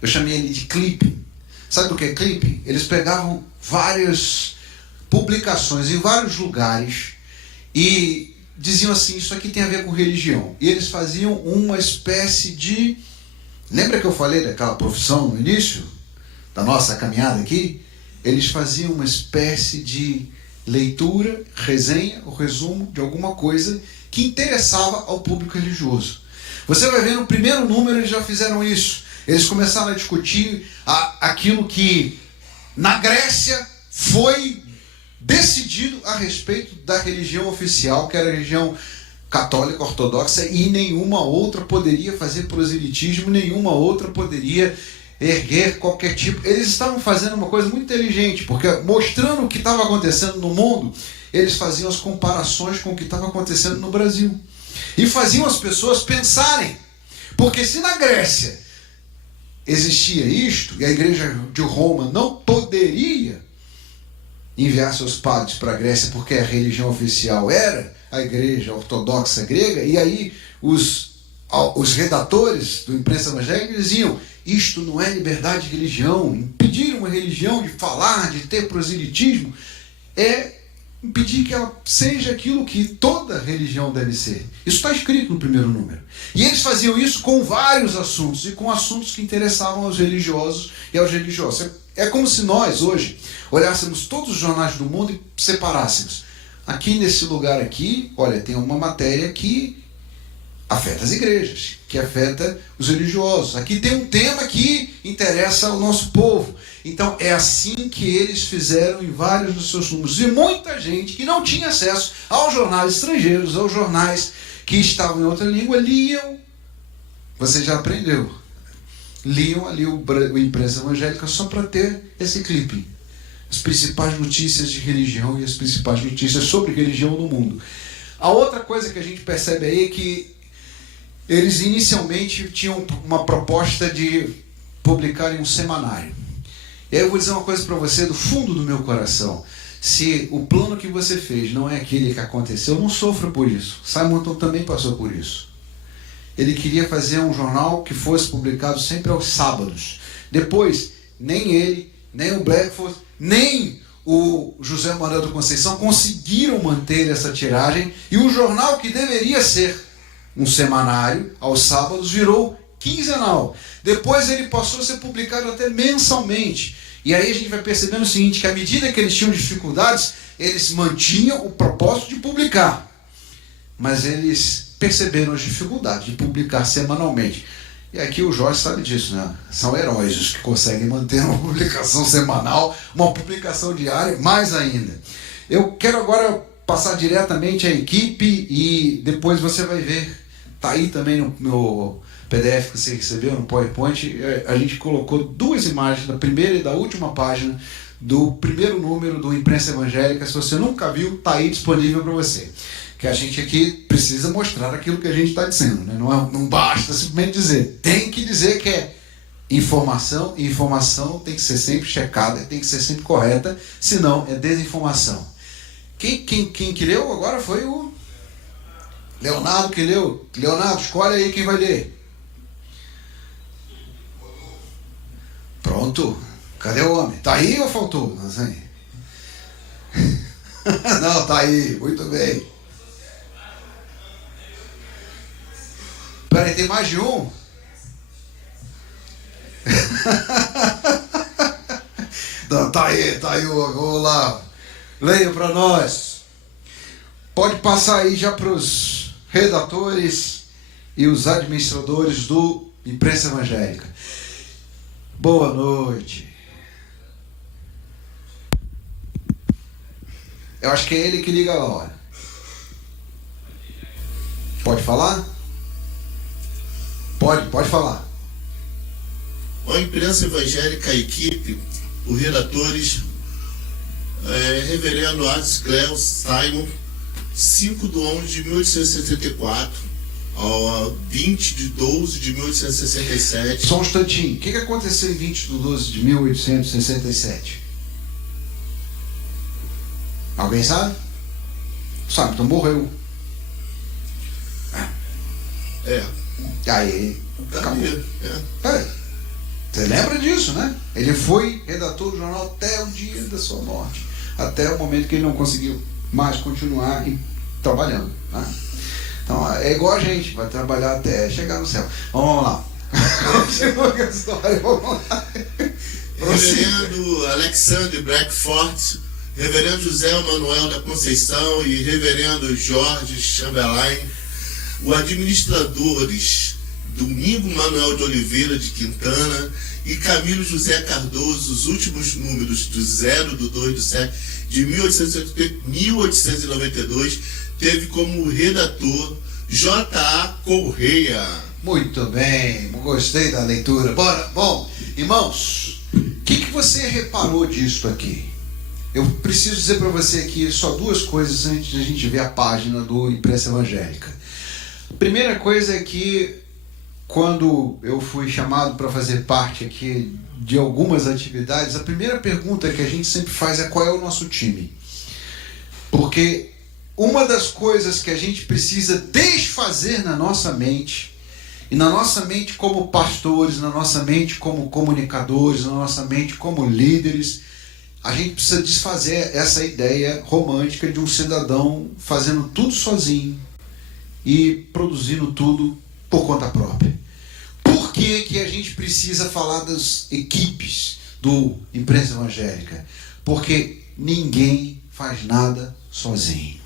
Eu chamei ele de clipping. Sabe o que é clipping? Eles pegavam várias publicações em vários lugares e diziam assim, isso aqui tem a ver com religião. E eles faziam uma espécie de... Lembra que eu falei daquela profissão no início? Da nossa caminhada aqui? Eles faziam uma espécie de leitura, resenha, ou resumo de alguma coisa que interessava ao público religioso. Você vai ver no primeiro número eles já fizeram isso. Eles começaram a discutir aquilo que na Grécia foi decidido a respeito da religião oficial, que era a religião católica ortodoxa, e nenhuma outra poderia fazer proselitismo, nenhuma outra poderia erguer qualquer tipo. Eles estavam fazendo uma coisa muito inteligente, porque mostrando o que estava acontecendo no mundo, eles faziam as comparações com o que estava acontecendo no Brasil. E faziam as pessoas pensarem. Porque se na Grécia existia isto, e a igreja de Roma não poderia enviar seus padres para a Grécia, porque a religião oficial era a igreja ortodoxa grega, e aí os redatores do imprensa evangélica diziam, isto não é liberdade de religião, impedir uma religião de falar, de ter proselitismo, é impedir que ela seja aquilo que toda religião deve ser. Isso está escrito no primeiro número. E eles faziam isso com vários assuntos, e com assuntos que interessavam aos religiosos e aos religiosos. É como se nós, hoje, olhássemos todos os jornais do mundo e separássemos. Aqui nesse lugar aqui, olha, tem uma matéria que afeta as igrejas, que afeta os religiosos. Aqui tem um tema que interessa ao nosso povo. Então é assim que eles fizeram em vários dos seus números. E muita gente que não tinha acesso aos jornais estrangeiros, aos jornais que estavam em outra língua, liam. Você já aprendeu. Liam ali o imprensa evangélica só para ter esse clipe. As principais notícias de religião e as principais notícias sobre religião no mundo. A outra coisa que a gente percebe aí é que eles inicialmente tinham uma proposta de publicarem um semanário. E aí eu vou dizer uma coisa para você do fundo do meu coração. Se o plano que você fez não é aquele que aconteceu, não sofra por isso. Simonton também passou por isso. Ele queria fazer um jornal que fosse publicado sempre aos sábados. Depois, nem ele, nem o Blackford, nem o José Manuel da Conceição conseguiram manter essa tiragem, e o jornal que deveria ser um semanário aos sábados virou quinzenal. Depois ele passou a ser publicado até mensalmente. E aí a gente vai percebendo o seguinte, que à medida que eles tinham dificuldades, eles mantinham o propósito de publicar. Mas eles perceberam as dificuldades de publicar semanalmente. E aqui o Jorge sabe disso, né? São heróis os que conseguem manter uma publicação semanal, uma publicação diária, mais ainda. Eu quero agora passar diretamente à equipe e depois você vai ver, tá aí também no PDF que você recebeu, no PowerPoint, a gente colocou duas imagens da primeira e da última página do primeiro número do Imprensa Evangélica. Se você nunca viu, tá aí disponível para você. Que a gente aqui precisa mostrar aquilo que a gente está dizendo, né? Não basta simplesmente dizer, tem que dizer que é informação, e informação tem que ser sempre checada, tem que ser sempre correta, senão é desinformação. Quem que leu agora foi o Leonardo que leu. Leonardo, escolhe aí quem vai ler. Pronto. Cadê o homem? Tá aí ou faltou? Não sei. Não, tá aí. Muito bem. Peraí, tem mais de um? Não, tá aí, vamos lá. Leia para nós. Pode passar aí já para os redatores e os administradores do Imprensa Evangélica. Boa noite. Eu acho que é ele que liga lá, olha. Pode falar? Pode falar. A Imprensa Evangélica, a equipe, os redatores, Reverendo Ades Cleo Simon, 5/11/1864 ao 20/12/1867. Só um instantinho. O que aconteceu em 20/12/1867? Alguém sabe? Sabe, então morreu. Aí, acabou. Você lembra disso, né? Ele foi redator do jornal até o dia da sua morte, até o momento que ele não conseguiu mais continuar trabalhando, né? Então é igual a gente, vai trabalhar até chegar no céu. Vamos lá. Continua com a história, vamos lá. Reverendo Alexandre Blackford, Reverendo José Manuel da Conceição e Reverendo Jorge Chamberlain, os administradores Domingo Manuel de Oliveira de Quintana e Camilo José Cardoso, os últimos números do 0/2/7 de 1892, teve como redator J.A. Correia. Muito bem, gostei da leitura. Bora. Bom, irmãos, o que você reparou disso aqui? Eu preciso dizer para você aqui só duas coisas antes de a gente ver a página do Imprensa Evangélica. A primeira coisa é que quando eu fui chamado para fazer parte aqui de algumas atividades, a primeira pergunta que a gente sempre faz é qual é o nosso time. Porque uma das coisas que a gente precisa desfazer na nossa mente, e na nossa mente como pastores, na nossa mente como comunicadores, na nossa mente como líderes, a gente precisa desfazer essa ideia romântica de um cidadão fazendo tudo sozinho e produzindo tudo por conta própria. Por que a gente precisa falar das equipes do Imprensa Evangélica? Porque ninguém faz nada sozinho.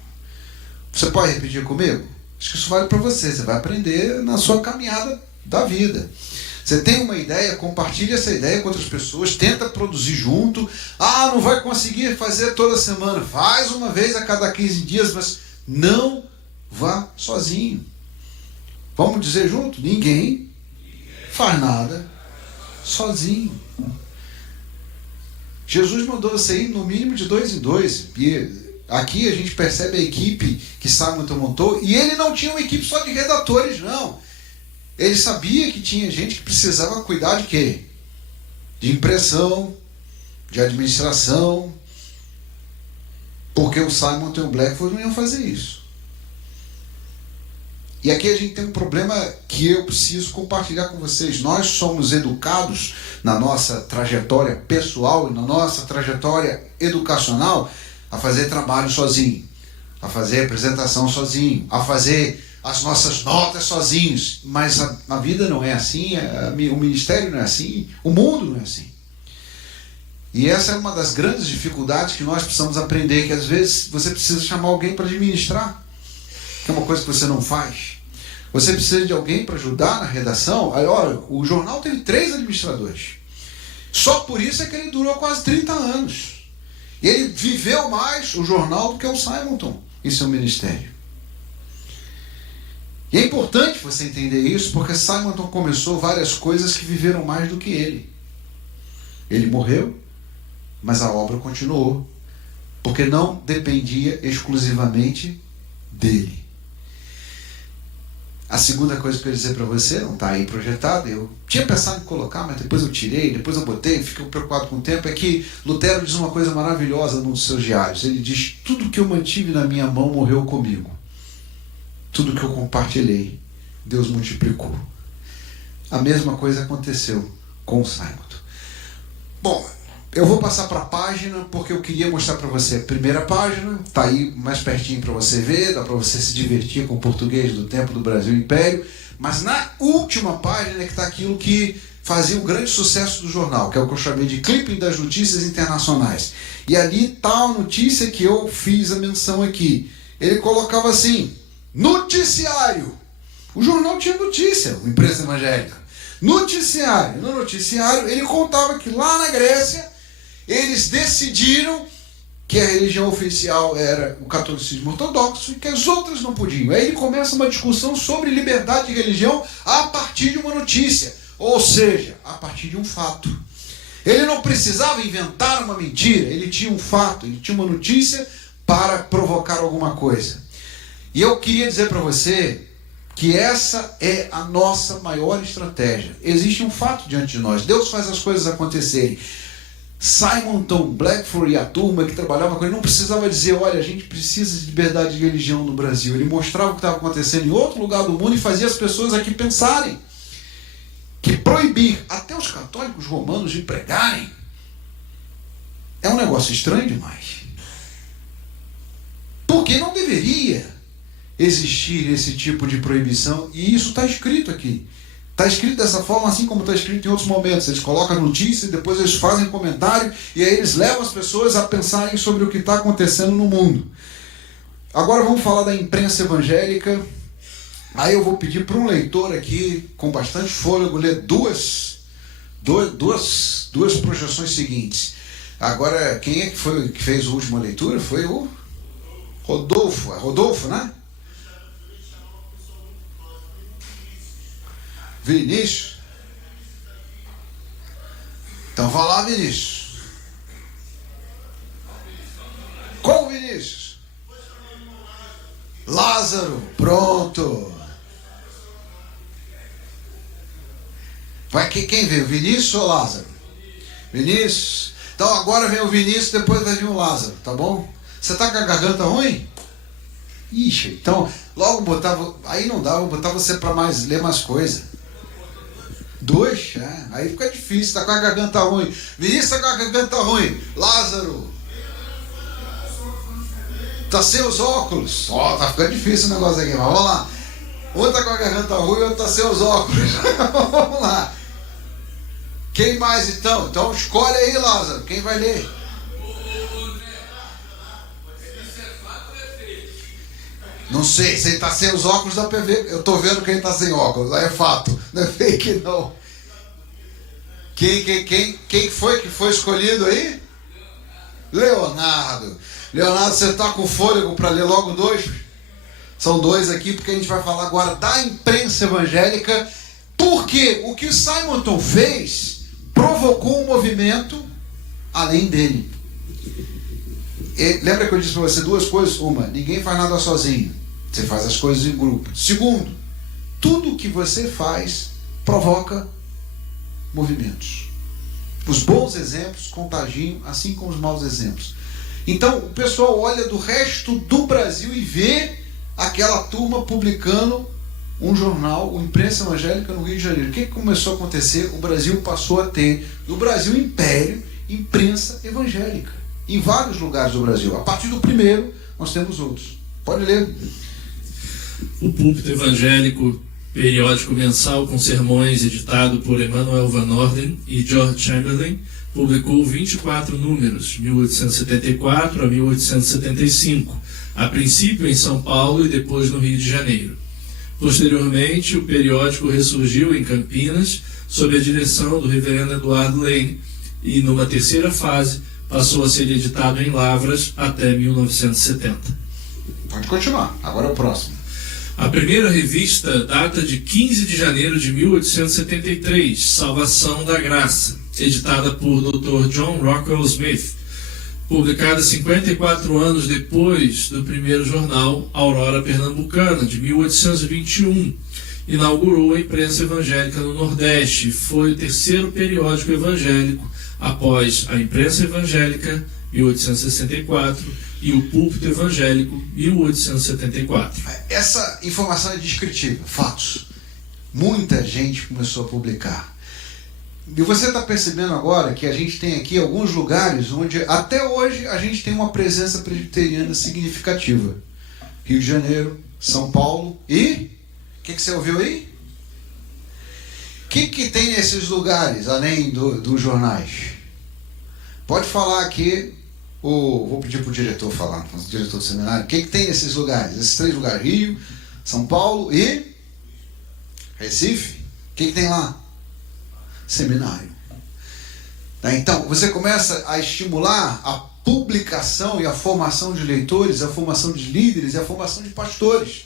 Você pode repetir comigo? Acho que isso vale para você. Você vai aprender na sua caminhada da vida. Você tem uma ideia, compartilha essa ideia com outras pessoas, tenta produzir junto. Ah, não vai conseguir fazer toda semana. Faz uma vez a cada 15 dias, mas não vá sozinho. Vamos dizer junto? Ninguém faz nada sozinho. Jesus mandou você ir no mínimo de 2 em 2. E aqui a gente percebe a equipe que Simonton montou, e ele não tinha uma equipe só de redatores, não. Ele sabia que tinha gente que precisava cuidar de quê? De impressão, de administração, porque o Simonton e o Blackford não iam fazer isso. E aqui a gente tem um problema que eu preciso compartilhar com vocês. Nós somos educados na nossa trajetória pessoal e na nossa trajetória educacional a fazer trabalho sozinho, a fazer apresentação sozinho, a fazer as nossas notas sozinhos. Mas a vida não é assim, o ministério não é assim, o mundo não é assim. E essa é uma das grandes dificuldades que nós precisamos aprender, que às vezes você precisa chamar alguém para administrar, que é uma coisa que você não faz. Você precisa de alguém para ajudar na redação. Aí, olha, o jornal teve 3 administradores. Só por isso é que ele durou quase 30 anos. E ele viveu mais o jornal do que o Simonton em seu ministério. E é importante você entender isso, porque Simonton começou várias coisas que viveram mais do que ele. Ele morreu, mas a obra continuou, porque não dependia exclusivamente dele. A segunda coisa que eu ia dizer para você, não está aí projetado, eu tinha pensado em colocar, mas depois eu tirei, depois eu botei, fiquei preocupado com o tempo, é que Lutero diz uma coisa maravilhosa num dos seus diários. Ele diz: tudo que eu mantive na minha mão morreu comigo. Tudo que eu compartilhei, Deus multiplicou. A mesma coisa aconteceu com o Simonton. Bom, eu vou passar para a página, porque eu queria mostrar para você a primeira página. Está aí mais pertinho para você ver, dá para você se divertir com o português do tempo do Brasil Império. Mas na última página é que está aquilo que fazia o grande sucesso do jornal, que é o que eu chamei de clipping das notícias internacionais. E ali está a notícia que eu fiz a menção aqui. Ele colocava assim: noticiário. O jornal tinha notícia, o Imprensa Evangélica. Noticiário. No noticiário ele contava que lá na Grécia eles decidiram que a religião oficial era o catolicismo ortodoxo e que as outras não podiam. Aí ele começa uma discussão sobre liberdade de religião a partir de uma notícia, ou seja, a partir de um fato. Ele não precisava inventar uma mentira, ele tinha um fato, ele tinha uma notícia para provocar alguma coisa. E eu queria dizer para você que essa é a nossa maior estratégia. Existe um fato diante de nós, Deus faz as coisas acontecerem. Simonton, Blackford e a turma que trabalhava com ele não precisava dizer: olha, a gente precisa de liberdade de religião no Brasil. Ele mostrava o que estava acontecendo em outro lugar do mundo e fazia as pessoas aqui pensarem. que proibir até os católicos romanos de pregarem é um negócio estranho demais. Porque não deveria existir esse tipo de proibição, e isso está escrito aqui. Está escrito dessa forma, assim como está escrito em outros momentos. Eles colocam a notícia e depois eles fazem comentário, e aí eles levam as pessoas a pensarem sobre o que está acontecendo no mundo. Agora vamos falar da imprensa evangélica. Aí eu vou pedir para um leitor aqui, com bastante fôlego, ler duas projeções seguintes. Agora, quem é que foi que fez a última leitura? Foi o Rodolfo. É Rodolfo, né? Vinícius. Então vai lá, Vinícius. Qual Vinícius? Lázaro. Pronto. Vai quem veio? Vinícius ou Lázaro? Vinícius. Então agora vem o Vinícius, depois vai vir o Lázaro, tá bom? Você tá com a garganta ruim? Ixi, então logo botava. Aí não dá, vou botar você para ler mais coisa. 2? Aí fica difícil, tá com a garganta ruim. Vinícius tá com a garganta ruim. Lázaro. Tá sem os óculos. Tá ficando difícil o negócio aqui, mas vamos lá. Um tá com a garganta ruim e outro tá sem os óculos. Vamos lá. Quem mais então? Então escolhe aí, Lázaro. Quem vai ler? Não sei, se ele está sem os óculos dá para ver. Eu estou vendo quem está sem óculos, aí é fato, não é fake não. Quem foi que foi escolhido aí? Leonardo. Leonardo, você está com fôlego para ler logo 2? São 2 aqui, porque a gente vai falar agora da imprensa evangélica, porque o que Simonton fez provocou um movimento além dele. Lembra que eu disse para você 2 coisas? Uma, ninguém faz nada sozinho. Você faz as coisas em grupo. Segundo, tudo que você faz provoca movimentos. Os bons exemplos contagiam, assim como os maus exemplos. Então, o pessoal olha do resto do Brasil e vê aquela turma publicando um jornal, o Imprensa Evangélica no Rio de Janeiro. O que começou a acontecer? O Brasil passou a ter, do Brasil Império, imprensa evangélica. Em vários lugares do Brasil. A partir do primeiro, nós temos outros. Pode ler. O Púlpito Evangélico, periódico mensal com sermões editado por Emanuel Van Orden e George Chamberlain, publicou 24 números, 1874 a 1875, a princípio em São Paulo e depois no Rio de Janeiro. Posteriormente, o periódico ressurgiu em Campinas, sob a direção do reverendo Eduardo Lane, e numa terceira fase passou a ser editado em Lavras até 1970. Pode continuar, agora é o próximo. A primeira revista data de 15 de janeiro de 1873, Salvação da Graça, editada por Dr. John Rockwell Smith, publicada 54 anos depois do primeiro jornal Aurora Pernambucana, de 1821. Inaugurou a imprensa evangélica no Nordeste e foi o terceiro periódico evangélico após a Imprensa Evangélica, 1864, e o Púlpito Evangélico, 1874. Essa informação é descritiva, fatos. Muita gente começou a publicar. E você está percebendo agora que a gente tem aqui alguns lugares onde até hoje a gente tem uma presença presbiteriana significativa. Rio de Janeiro, São Paulo e... O que você ouviu aí? O que tem nesses lugares, além dos jornais? Pode falar aqui, vou pedir para o diretor falar, o diretor do seminário. O que tem nesses lugares? Esses 3 lugares, Rio, São Paulo e Recife. O que tem lá? Seminário. Então, você começa a estimular a publicação e a formação de leitores, a formação de líderes e a formação de pastores.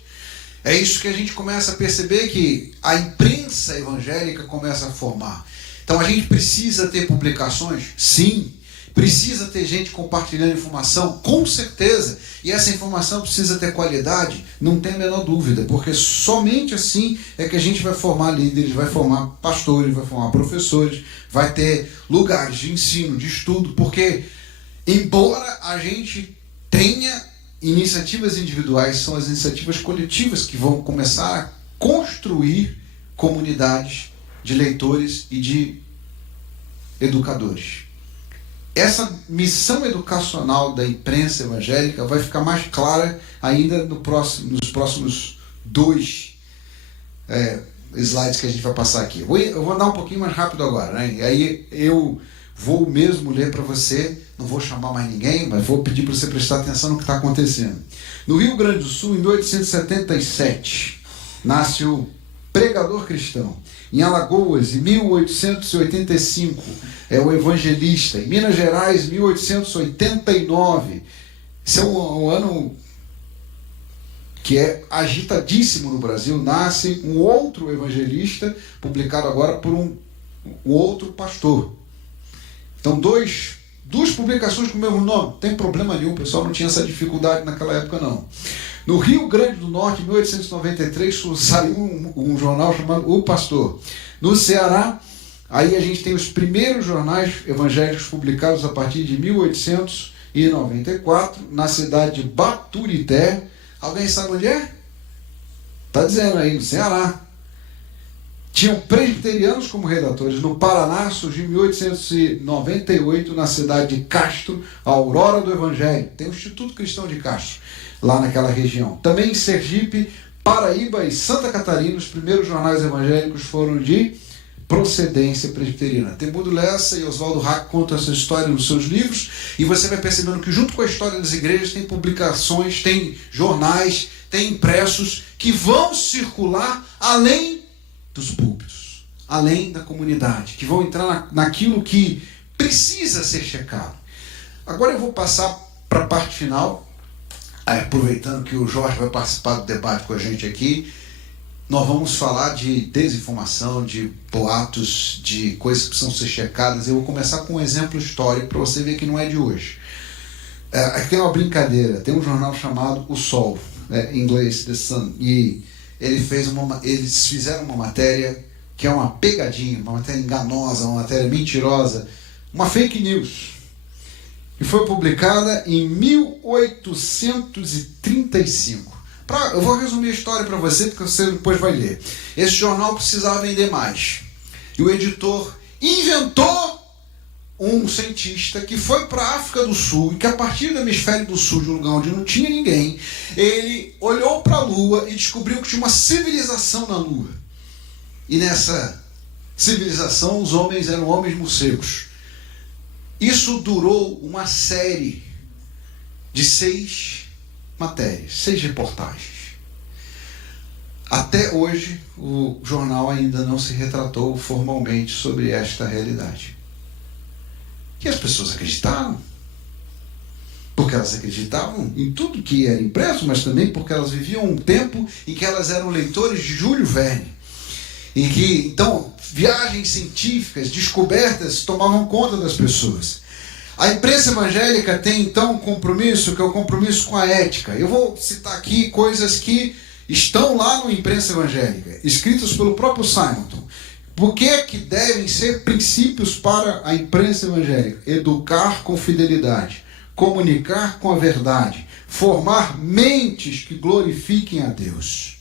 É isso que a gente começa a perceber, que a imprensa evangélica começa a formar. Então a gente precisa ter publicações? Sim. Precisa ter gente compartilhando informação? Com certeza. E essa informação precisa ter qualidade? Não tem a menor dúvida, porque somente assim é que a gente vai formar líderes, vai formar pastores, vai formar professores, vai ter lugares de ensino, de estudo, porque embora a gente tenha iniciativas individuais, são as iniciativas coletivas que vão começar a construir comunidades de leitores e de educadores. Essa missão educacional da imprensa evangélica vai ficar mais clara ainda nos próximos 2 slides que a gente vai passar aqui. Eu vou andar um pouquinho mais rápido agora, né? Aí eu vou mesmo ler para você, não vou chamar mais ninguém, mas vou pedir para você prestar atenção no que está acontecendo. No Rio Grande do Sul, em 1877, nasce o pregador cristão. Em Alagoas, em 1885, é o evangelista. Em Minas Gerais, 1889. Esse é um ano que é agitadíssimo no Brasil. Nasce um outro evangelista, publicado agora por um outro pastor. Então, duas publicações com o mesmo nome. Não tem problema nenhum, o pessoal não tinha essa dificuldade naquela época, não. No Rio Grande do Norte, em 1893, saiu um jornal chamado O Pastor. No Ceará, aí a gente tem os primeiros jornais evangélicos publicados a partir de 1894, na cidade de Baturité. Alguém sabe onde é? Está dizendo aí, no Ceará. Tinham presbiterianos como redatores. No Paraná, surgiu em 1898, na cidade de Castro, a Aurora do Evangelho. Tem o Instituto Cristão de Castro, lá naquela região. Também em Sergipe, Paraíba e Santa Catarina, os primeiros jornais evangélicos foram de procedência presbiteriana. Temudo Lessa e Oswaldo Hack contam essa história nos seus livros, e você vai percebendo que junto com a história das igrejas tem publicações, tem jornais, tem impressos que vão circular além dos púlpitos, além da comunidade, que vão entrar naquilo que precisa ser checado. Agora eu vou passar para a parte final, aproveitando que o Jorge vai participar do debate com a gente aqui. Nós vamos falar de desinformação, de boatos, de coisas que precisam ser checadas. Eu vou começar com um exemplo histórico para você ver que não é de hoje. Aqui tem uma brincadeira, tem um jornal chamado O Sol, em inglês, The Sun, e eles fizeram uma matéria que é uma pegadinha, uma matéria enganosa, uma matéria mentirosa, uma fake news, e foi publicada em 1835. Eu vou resumir a história para você, porque você depois vai ler. Esse jornal precisava vender mais, e o editor inventou um cientista que foi para a África do Sul, e que a partir do hemisfério do sul, de um lugar onde não tinha ninguém, ele olhou para a Lua e descobriu que tinha uma civilização na Lua. E nessa civilização os homens eram homens morcegos. Isso durou uma série de 6 matérias, 6 reportagens. Até hoje o jornal ainda não se retratou formalmente sobre esta realidade. E as pessoas acreditaram, porque elas acreditavam em tudo que era impresso, mas também porque elas viviam um tempo em que elas eram leitores de Júlio Verne, em que, então, viagens científicas, descobertas, tomavam conta das pessoas. A imprensa evangélica tem, então, um compromisso, que é o compromisso com a ética. Eu vou citar aqui coisas que estão lá no Imprensa Evangélica, escritas pelo próprio Simonton. Por que devem ser princípios para a imprensa evangélica? Educar com fidelidade, comunicar com a verdade, formar mentes que glorifiquem a Deus.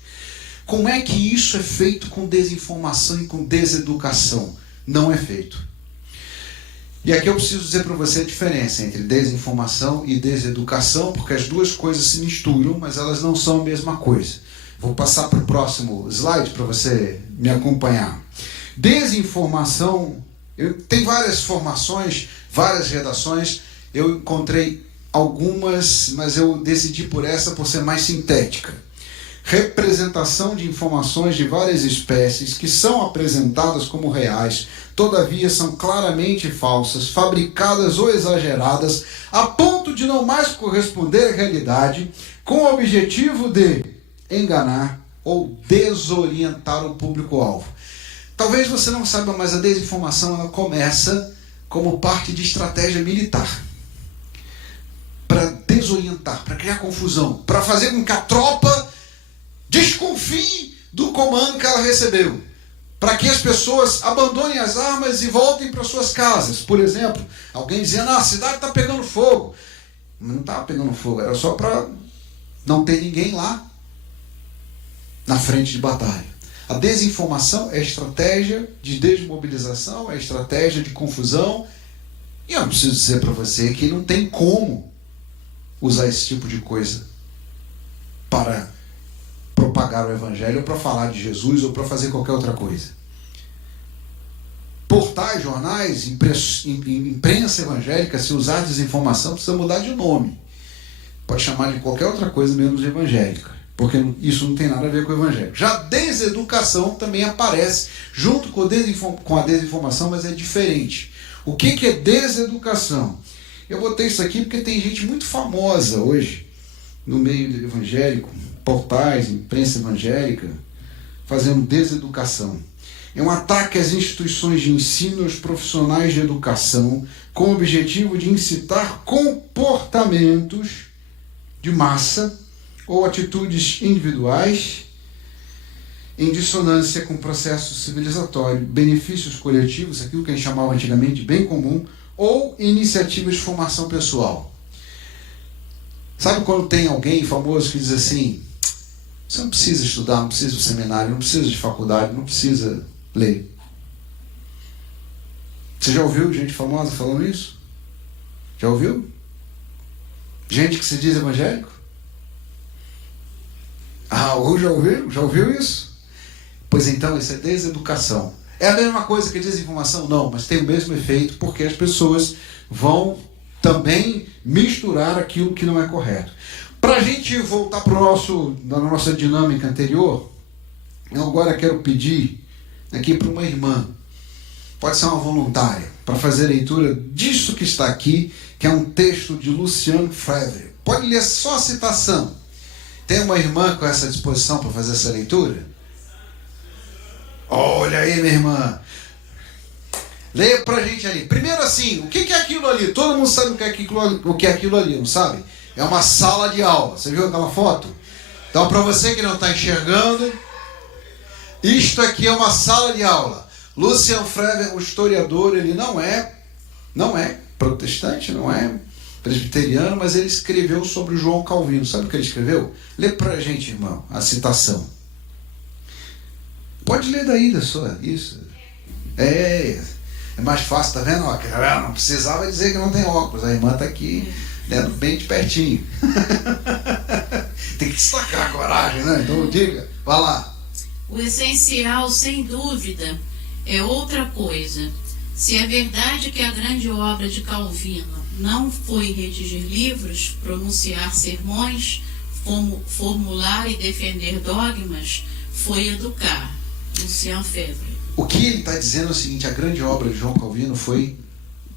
Como é que isso é feito com desinformação e com deseducação? Não é feito. E aqui eu preciso dizer para você a diferença entre desinformação e deseducação, porque as duas coisas se misturam, mas elas não são a mesma coisa. Vou passar para o próximo slide para você me acompanhar. Desinformação, tem várias formações, várias redações, eu encontrei algumas, mas eu decidi por essa por ser mais sintética. Representação de informações de várias espécies que são apresentadas como reais, todavia são claramente falsas, fabricadas ou exageradas, a ponto de não mais corresponder à realidade, com o objetivo de enganar ou desorientar o público-alvo. Talvez você não saiba, mas a desinformação ela começa como parte de estratégia militar. Para desorientar, para criar confusão, para fazer com que a tropa desconfie do comando que ela recebeu. Para que as pessoas abandonem as armas e voltem para suas casas. Por exemplo, alguém dizendo, a cidade está pegando fogo. Não estava pegando fogo, era só para não ter ninguém lá na frente de batalha. A desinformação é estratégia de desmobilização, é estratégia de confusão. E eu não preciso dizer para você que não tem como usar esse tipo de coisa para propagar o evangelho, ou para falar de Jesus, ou para fazer qualquer outra coisa. Portais, jornais, imprensa evangélica, se usar desinformação, precisa mudar de nome. Pode chamar de qualquer outra coisa menos de evangélica, porque isso não tem nada a ver com o evangelho. Já a deseducação também aparece junto com a desinformação, mas é diferente. O que é deseducação? Eu botei isso aqui porque tem gente muito famosa hoje no meio evangélico, portais, imprensa evangélica, fazendo deseducação. É um ataque às instituições de ensino, aos profissionais de educação, com o objetivo de incitar comportamentos de massa ou atitudes individuais em dissonância com o processo civilizatório, benefícios coletivos, aquilo que a gente chamava antigamente de bem comum, ou iniciativas de formação pessoal. Sabe quando tem alguém famoso que diz assim: você não precisa estudar, não precisa de seminário, não precisa de faculdade, não precisa ler. Você já ouviu gente famosa falando isso? Já ouviu? Gente que se diz evangélico? Ah, ou já ouviu? Já ouviu isso? Pois então, isso é deseducação. É a mesma coisa que desinformação? Não, mas tem o mesmo efeito, porque as pessoas vão também misturar aquilo que não é correto. Para a gente voltar para na nossa dinâmica anterior, eu agora quero pedir aqui para uma irmã, pode ser uma voluntária, para fazer a leitura disso que está aqui, que é um texto de Lucian Febvre. Pode ler só a citação. Tem uma irmã com essa disposição para fazer essa leitura? Olha aí, minha irmã. Leia pra gente ali. Primeiro assim, o que é aquilo ali? Todo mundo sabe o que é aquilo ali, não sabe? É uma sala de aula. Você viu aquela foto? Então, para você que não está enxergando, isto aqui é uma sala de aula. Lucian Febvre, o historiador, ele não é protestante, não é presbiteriano, mas ele escreveu sobre João Calvino. Sabe o que ele escreveu? Lê pra gente, irmão, a citação. Pode ler daí da sua, isso. É mais fácil, tá vendo? Não precisava dizer que não tem óculos. A irmã tá aqui, lendo bem de pertinho. Tem que destacar a coragem, né? Então diga, vai lá. O essencial, sem dúvida, é outra coisa. Se é verdade que a grande obra de Calvino não foi redigir livros, pronunciar sermões, formular e defender dogmas, foi educar. Lucian Febvre. O que ele está dizendo é o seguinte: a grande obra de João Calvino foi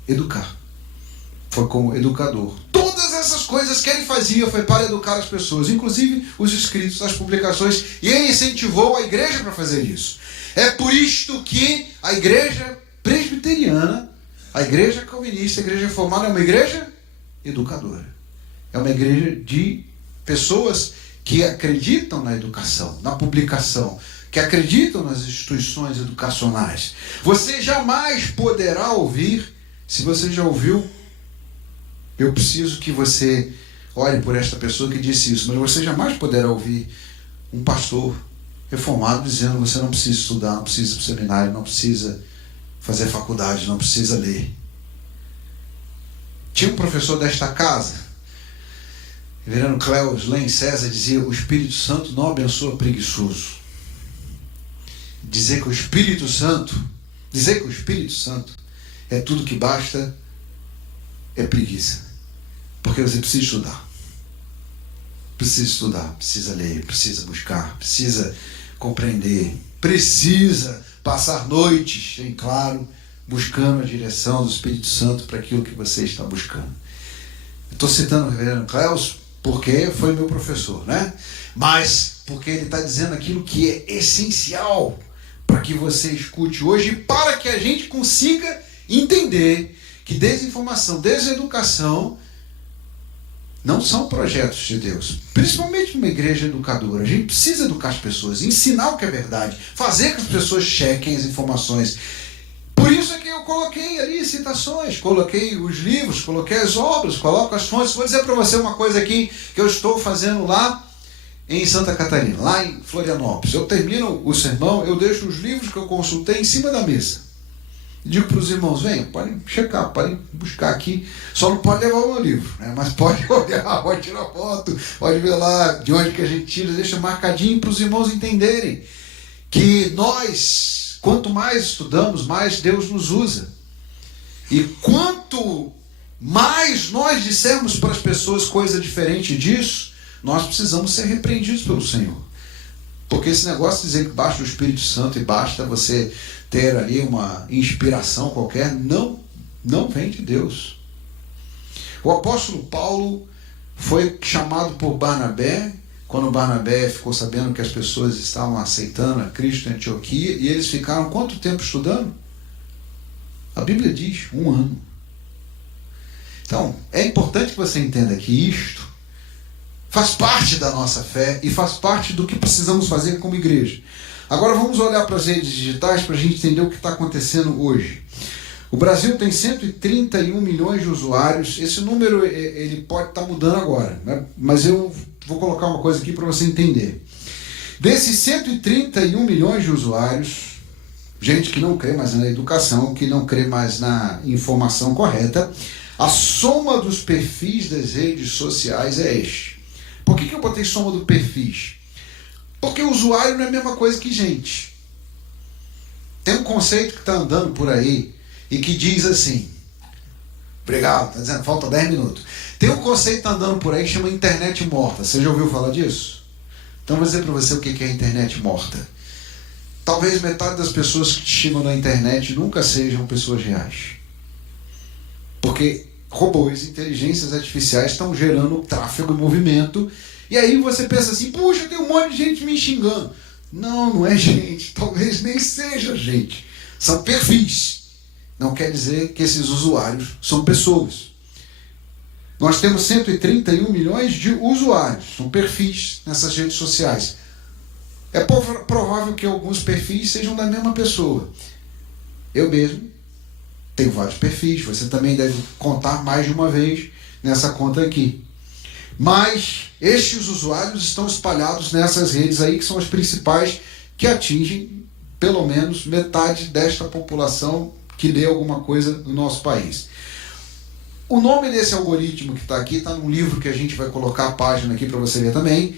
educar. Foi como educador. Todas essas coisas que ele fazia foi para educar as pessoas, inclusive os escritos, as publicações, e ele incentivou a igreja para fazer isso. É por isto que a igreja presbiteriana, a igreja calvinista, a igreja reformada é uma igreja educadora. É uma igreja de pessoas que acreditam na educação, na publicação, que acreditam nas instituições educacionais. Você jamais poderá ouvir, se você já ouviu, eu preciso que você ore por esta pessoa que disse isso, mas você jamais poderá ouvir um pastor reformado dizendo que você não precisa estudar, não precisa ir para o seminário, não precisa fazer faculdade, não precisa ler. Tinha um professor desta casa, reverendo Cléus Len César, dizia: o Espírito Santo não abençoa preguiçoso. Dizer que o Espírito Santo é tudo que basta é preguiça. Porque você precisa estudar. Precisa ler, precisa buscar, precisa compreender, precisa passar noites em claro, buscando a direção do Espírito Santo para aquilo que você está buscando. Estou citando o reverendo Cléus porque foi meu professor, né? Mas porque ele está dizendo aquilo que é essencial para que você escute hoje, para que a gente consiga entender que desinformação, deseducação não são projetos de Deus, principalmente numa igreja educadora. A gente precisa educar as pessoas, ensinar o que é verdade, fazer que as pessoas chequem as informações. Por isso é que eu coloquei ali citações, coloquei os livros, coloquei as obras, coloco as fontes. Vou dizer para você uma coisa aqui que eu estou fazendo lá em Santa Catarina, lá em Florianópolis. Eu termino o sermão, eu deixo os livros que eu consultei em cima da mesa. Digo para os irmãos, venham, podem checar, podem buscar aqui, só não pode levar o meu livro, né? Mas pode olhar, pode tirar foto, pode ver lá de onde que a gente tira, deixa marcadinho para os irmãos entenderem que nós, quanto mais estudamos, mais Deus nos usa. E quanto mais nós dissermos para as pessoas coisa diferente disso, nós precisamos ser repreendidos pelo Senhor. Porque esse negócio de dizer que basta o Espírito Santo e basta você ter ali uma inspiração qualquer, não vem de Deus. O apóstolo Paulo foi chamado por Barnabé, quando Barnabé ficou sabendo que as pessoas estavam aceitando a Cristo em Antioquia, e eles ficaram quanto tempo estudando? A Bíblia diz 1 ano. Então, é importante que você entenda que isto faz parte da nossa fé e faz parte do que precisamos fazer como igreja. Agora vamos olhar para as redes digitais para a gente entender o que está acontecendo hoje. O Brasil tem 131 milhões de usuários. Esse número ele pode estar mudando agora, né? Mas eu vou colocar uma coisa aqui para você entender. Desses 131 milhões de usuários, gente que não crê mais na educação, que não crê mais na informação correta, a soma dos perfis das redes sociais é este. Por que eu botei soma do perfis? Porque o usuário não é a mesma coisa que gente. Tem um conceito que está andando por aí e que diz assim, obrigado, está dizendo, falta 10 minutos. Tem um conceito que está andando por aí que chama internet morta. Você já ouviu falar disso? Então vou dizer para você o que é internet morta. Talvez metade das pessoas que chegam na internet nunca sejam pessoas reais. Porque robôs, inteligências artificiais estão gerando tráfego e movimento. E aí você pensa assim, puxa, tem um monte de gente me xingando. Não é gente. Talvez nem seja gente. São perfis. Não quer dizer que esses usuários são pessoas. Nós temos 131 milhões de usuários. São perfis nessas redes sociais. É provável que alguns perfis sejam da mesma pessoa. Eu mesmo tenho vários perfis. Você também deve contar mais de uma vez nessa conta aqui. Mas estes usuários estão espalhados nessas redes aí, que são as principais, que atingem pelo menos metade desta população que lê alguma coisa no nosso país. O nome desse algoritmo que está aqui está num livro que a gente vai colocar a página aqui para você ver também,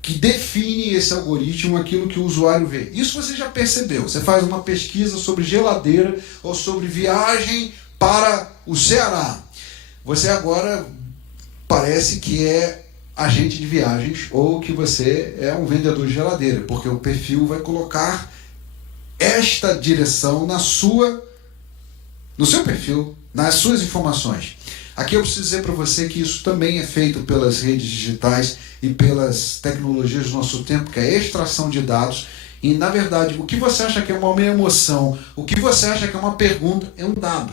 que define esse algoritmo, aquilo que o usuário vê. Isso você já percebeu. Você faz uma pesquisa sobre geladeira ou sobre viagem para o Ceará. Você agora parece que é agente de viagens ou que você é um vendedor de geladeira, porque o perfil vai colocar esta direção no seu perfil, nas suas informações. Aqui eu preciso dizer para você que isso também é feito pelas redes digitais e pelas tecnologias do nosso tempo, que é a extração de dados. E, na verdade, o que você acha que é uma emoção, o que você acha que é uma pergunta, é um dado.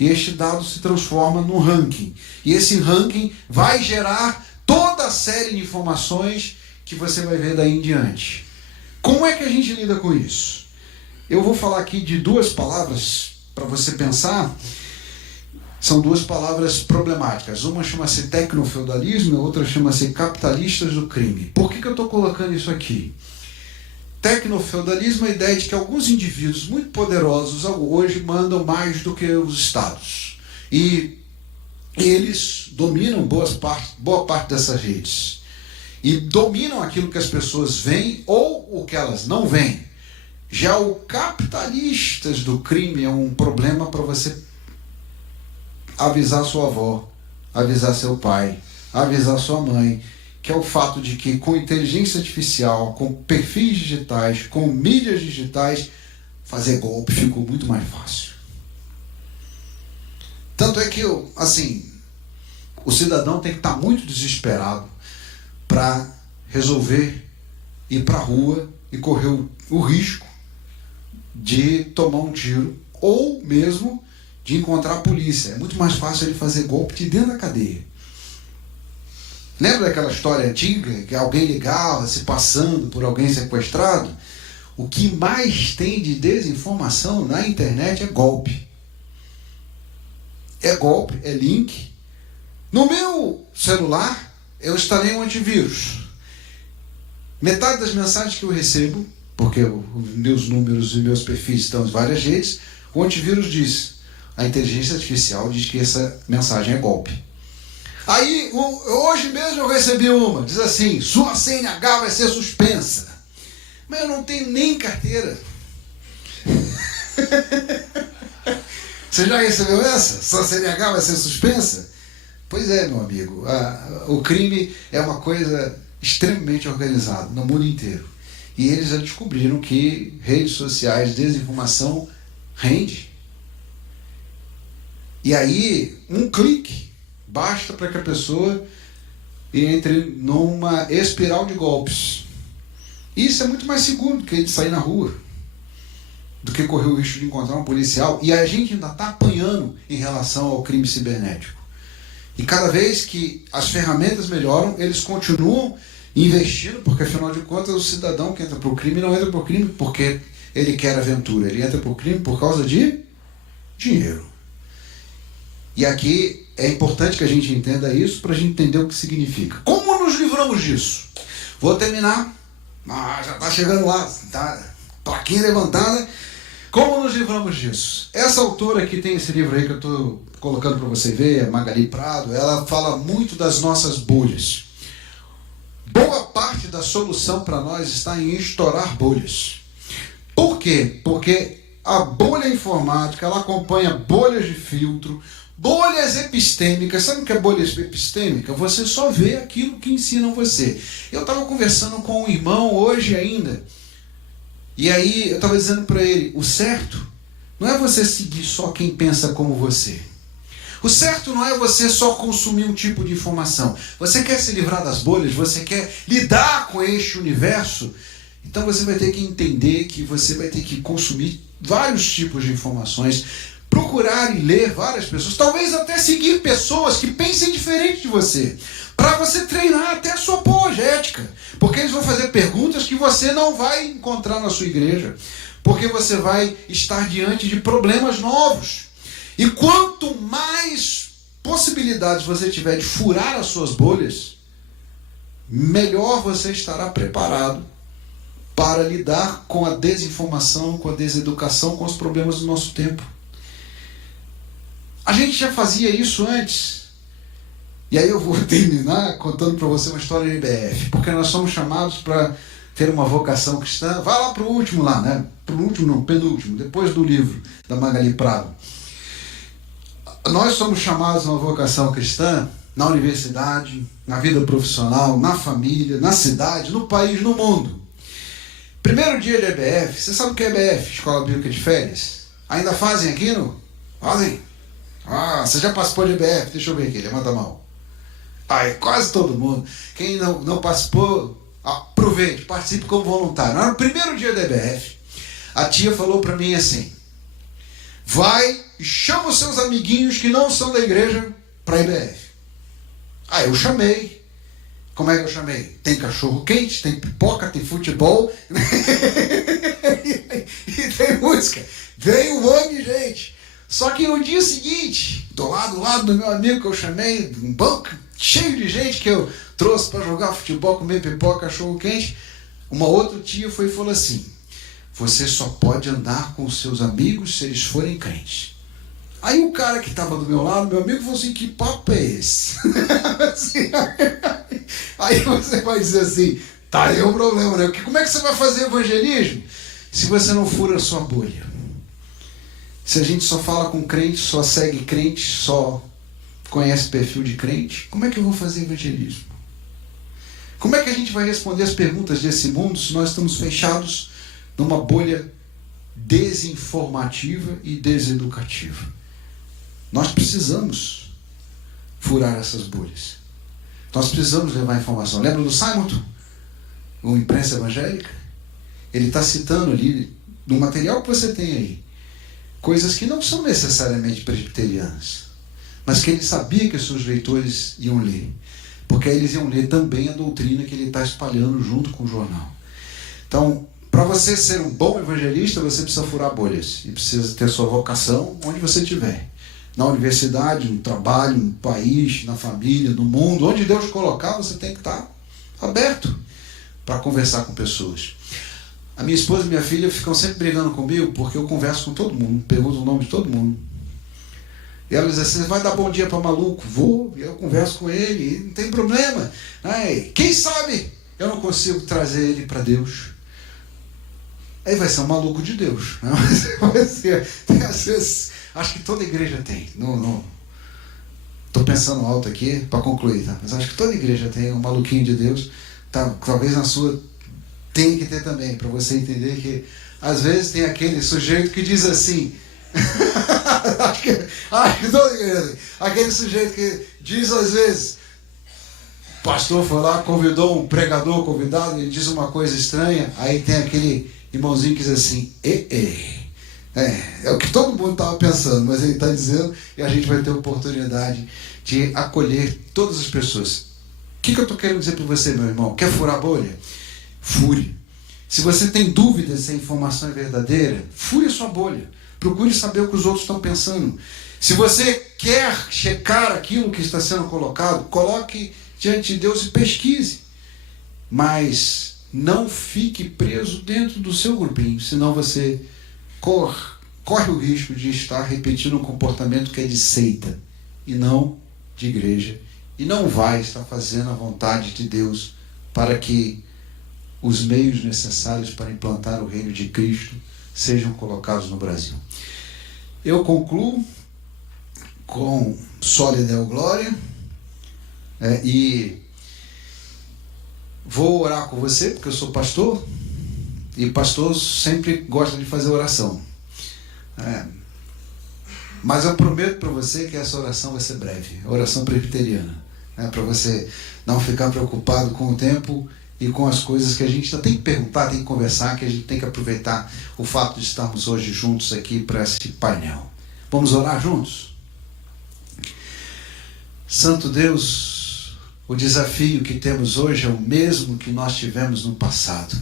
E este dado se transforma num ranking. E esse ranking vai gerar toda a série de informações que você vai ver daí em diante. Como é que a gente lida com isso? Eu vou falar aqui de duas palavras para você pensar. São duas palavras problemáticas. Uma chama-se tecnofeudalismo e a outra chama-se capitalistas do crime. Por que eu estou colocando isso aqui? Tecnofeudalismo é a ideia de que alguns indivíduos muito poderosos hoje mandam mais do que os estados. E eles dominam boa parte dessas redes. E dominam aquilo que as pessoas veem ou o que elas não veem. Já o capitalistas do crime é um problema para você avisar sua avó, avisar seu pai, avisar sua mãe, que é o fato de que com inteligência artificial, com perfis digitais, com mídias digitais, fazer golpe ficou muito mais fácil. Tanto é que, o cidadão tem que estar muito desesperado para resolver ir para a rua e correr o risco de tomar um tiro ou mesmo de encontrar a polícia. É muito mais fácil ele fazer golpe de dentro da cadeia. Lembra daquela história antiga que alguém ligava se passando por alguém sequestrado? O que mais tem de desinformação na internet é golpe. É golpe, é link. No meu celular, eu instalei um antivírus. Metade das mensagens que eu recebo, porque meus números e meus perfis estão em várias redes, o antivírus diz, a inteligência artificial diz que essa mensagem é golpe. Aí, hoje mesmo eu recebi uma, diz assim, sua CNH vai ser suspensa. Mas eu não tenho nem carteira. Você já recebeu essa? Sua CNH vai ser suspensa? Pois é, meu amigo. O crime é uma coisa extremamente organizada no mundo inteiro. E eles já descobriram que redes sociais, desinformação, rende. E aí, um clique basta para que a pessoa entre numa espiral de golpes. Isso é muito mais seguro do que de sair na rua, do que correr o risco de encontrar um policial. E a gente ainda está apanhando em relação ao crime cibernético. E cada vez que as ferramentas melhoram, eles continuam investindo, porque afinal de contas o cidadão que entra para o crime não entra para o crime porque ele quer aventura, ele entra para o crime por causa de dinheiro. E aqui é importante que a gente entenda isso para a gente entender o que significa. Como nos livramos disso? Vou terminar. Já está chegando lá, tá? Plaquinha levantada. Como nos livramos disso? Essa autora que tem esse livro aí que eu estou colocando para você ver, a Magali Prado, ela fala muito das nossas bolhas. Boa parte da solução para nós está em estourar bolhas. Por quê? Porque a bolha informática, ela acompanha bolhas de filtro, bolhas epistêmicas. Sabe o que é bolha epistêmica? Você só vê aquilo que ensinam você. Eu estava conversando com um irmão hoje ainda, e aí eu estava dizendo para ele, o certo não é você seguir só quem pensa como você. O certo não é você só consumir um tipo de informação. Você quer se livrar das bolhas? Você quer lidar com este universo? Então você vai ter que entender que você vai ter que consumir vários tipos de informações, procurar e ler várias pessoas, talvez até seguir pessoas que pensem diferente de você, para você treinar até a sua apologética, porque eles vão fazer perguntas que você não vai encontrar na sua igreja, porque você vai estar diante de problemas novos. E quanto mais possibilidades você tiver de furar as suas bolhas, melhor você estará preparado para lidar com a desinformação, com a deseducação, com os problemas do nosso tempo. A gente já fazia isso antes. E aí eu vou terminar contando para você uma história de IBF, porque nós somos chamados para ter uma vocação cristã. Vai lá para o último lá, né? Para o último não, penúltimo, depois do livro da Magali Prado. Nós somos chamados a uma vocação cristã na universidade, na vida profissional, na família, na cidade, no país, no mundo. Primeiro dia de EBF, você sabe o que é EBF? Escola Bíblica de Férias? Ainda fazem aqui, não? Fazem? Você já participou de EBF? Deixa eu ver aqui, levanta a mão. É quase todo mundo. Quem não participou, aproveite, participe como voluntário. No primeiro dia da EBF, a tia falou para mim assim, vai e chama os seus amiguinhos que não são da igreja para a EBF. Eu chamei. Como é que eu chamei? Tem cachorro quente, tem pipoca, tem futebol e tem música. Veio um monte de gente. Só que no dia seguinte, do lado do meu amigo que eu chamei, um banco cheio de gente que eu trouxe para jogar futebol, comer pipoca, cachorro quente, uma outra tia foi e falou assim, você só pode andar com os seus amigos se eles forem crentes. Aí o cara que estava do meu lado, meu amigo, falou assim, que papo é esse? Aí você vai dizer assim, tá aí o problema, né? Porque como é que você vai fazer evangelismo se você não fura a sua bolha? Se a gente só fala com crente, só segue crente, só conhece perfil de crente, como é que eu vou fazer evangelismo? Como é que a gente vai responder as perguntas desse mundo se nós estamos fechados numa bolha desinformativa e deseducativa? Nós precisamos furar essas bolhas. Nós precisamos levar informação. Lembra do Simonton? O Imprensa Evangélica? Ele está citando ali, no material que você tem aí, coisas que não são necessariamente presbiterianas, mas que ele sabia que os seus leitores iam ler, porque aí eles iam ler também a doutrina que ele está espalhando junto com o jornal. Então, para você ser um bom evangelista, você precisa furar bolhas e precisa ter sua vocação onde você estiver. Na universidade, no trabalho, no país, na família, no mundo, onde Deus colocar, você tem que estar aberto para conversar com pessoas. A minha esposa e minha filha ficam sempre brigando comigo porque eu converso com todo mundo, pergunto o nome de todo mundo. E ela diz assim: vai dar bom dia para maluco? Vou, e eu converso com ele, não tem problema. Quem sabe eu não consigo trazer ele para Deus? Aí vai ser um maluco de Deus. Vai ser, às vezes, acho que toda igreja tem. Não, estou pensando alto aqui para concluir, tá? Mas acho que toda igreja tem um maluquinho de Deus. Tá, talvez na sua tem que ter também, para você entender que às vezes tem aquele sujeito que diz assim. acho que toda igreja, aquele sujeito que diz às vezes, o pastor foi lá, convidou um pregador convidado, ele diz uma coisa estranha, aí tem aquele irmãozinho que diz assim, é o que todo mundo estava pensando, mas ele está dizendo, e a gente vai ter oportunidade de acolher todas as pessoas. O que eu estou querendo dizer para você, meu irmão? Quer furar a bolha? Fure. Se você tem dúvidas se a informação é verdadeira, fure a sua bolha. Procure saber o que os outros estão pensando. Se você quer checar aquilo que está sendo colocado, coloque diante de Deus e pesquise. Mas não fique preso dentro do seu grupinho, senão você corre o risco de estar repetindo um comportamento que é de seita e não de igreja. E não vai estar fazendo a vontade de Deus para que os meios necessários para implantar o reino de Cristo sejam colocados no Brasil. Eu concluo com Soli Deo Glória e vou orar com você, porque eu sou pastor, e pastor sempre gosta de fazer oração. Mas eu prometo para você que essa oração vai ser breve, oração presbiteriana, para você não ficar preocupado com o tempo e com as coisas que a gente tem que perguntar, tem que conversar, que a gente tem que aproveitar o fato de estarmos hoje juntos aqui para esse painel. Vamos orar juntos? Santo Deus, o desafio que temos hoje é o mesmo que nós tivemos no passado.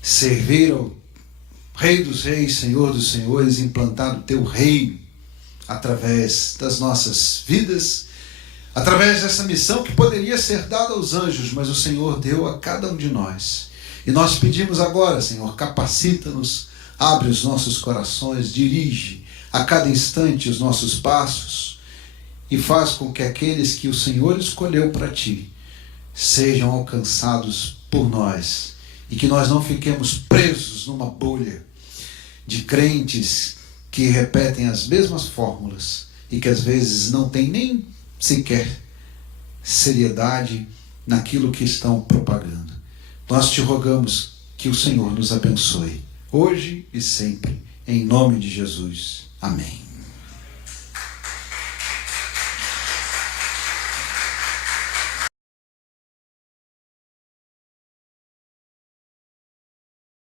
Servir ao Rei dos Reis, Senhor dos Senhores, implantar o teu reino através das nossas vidas, através dessa missão que poderia ser dada aos anjos, mas o Senhor deu a cada um de nós. E nós pedimos agora, Senhor, capacita-nos, abre os nossos corações, dirige a cada instante os nossos passos e faz com que aqueles que o Senhor escolheu para ti sejam alcançados por nós e que nós não fiquemos presos numa bolha de crentes que repetem as mesmas fórmulas e que às vezes não têm nem sequer seriedade naquilo que estão propagando. Nós te rogamos que o Senhor nos abençoe, hoje e sempre, em nome de Jesus. Amém.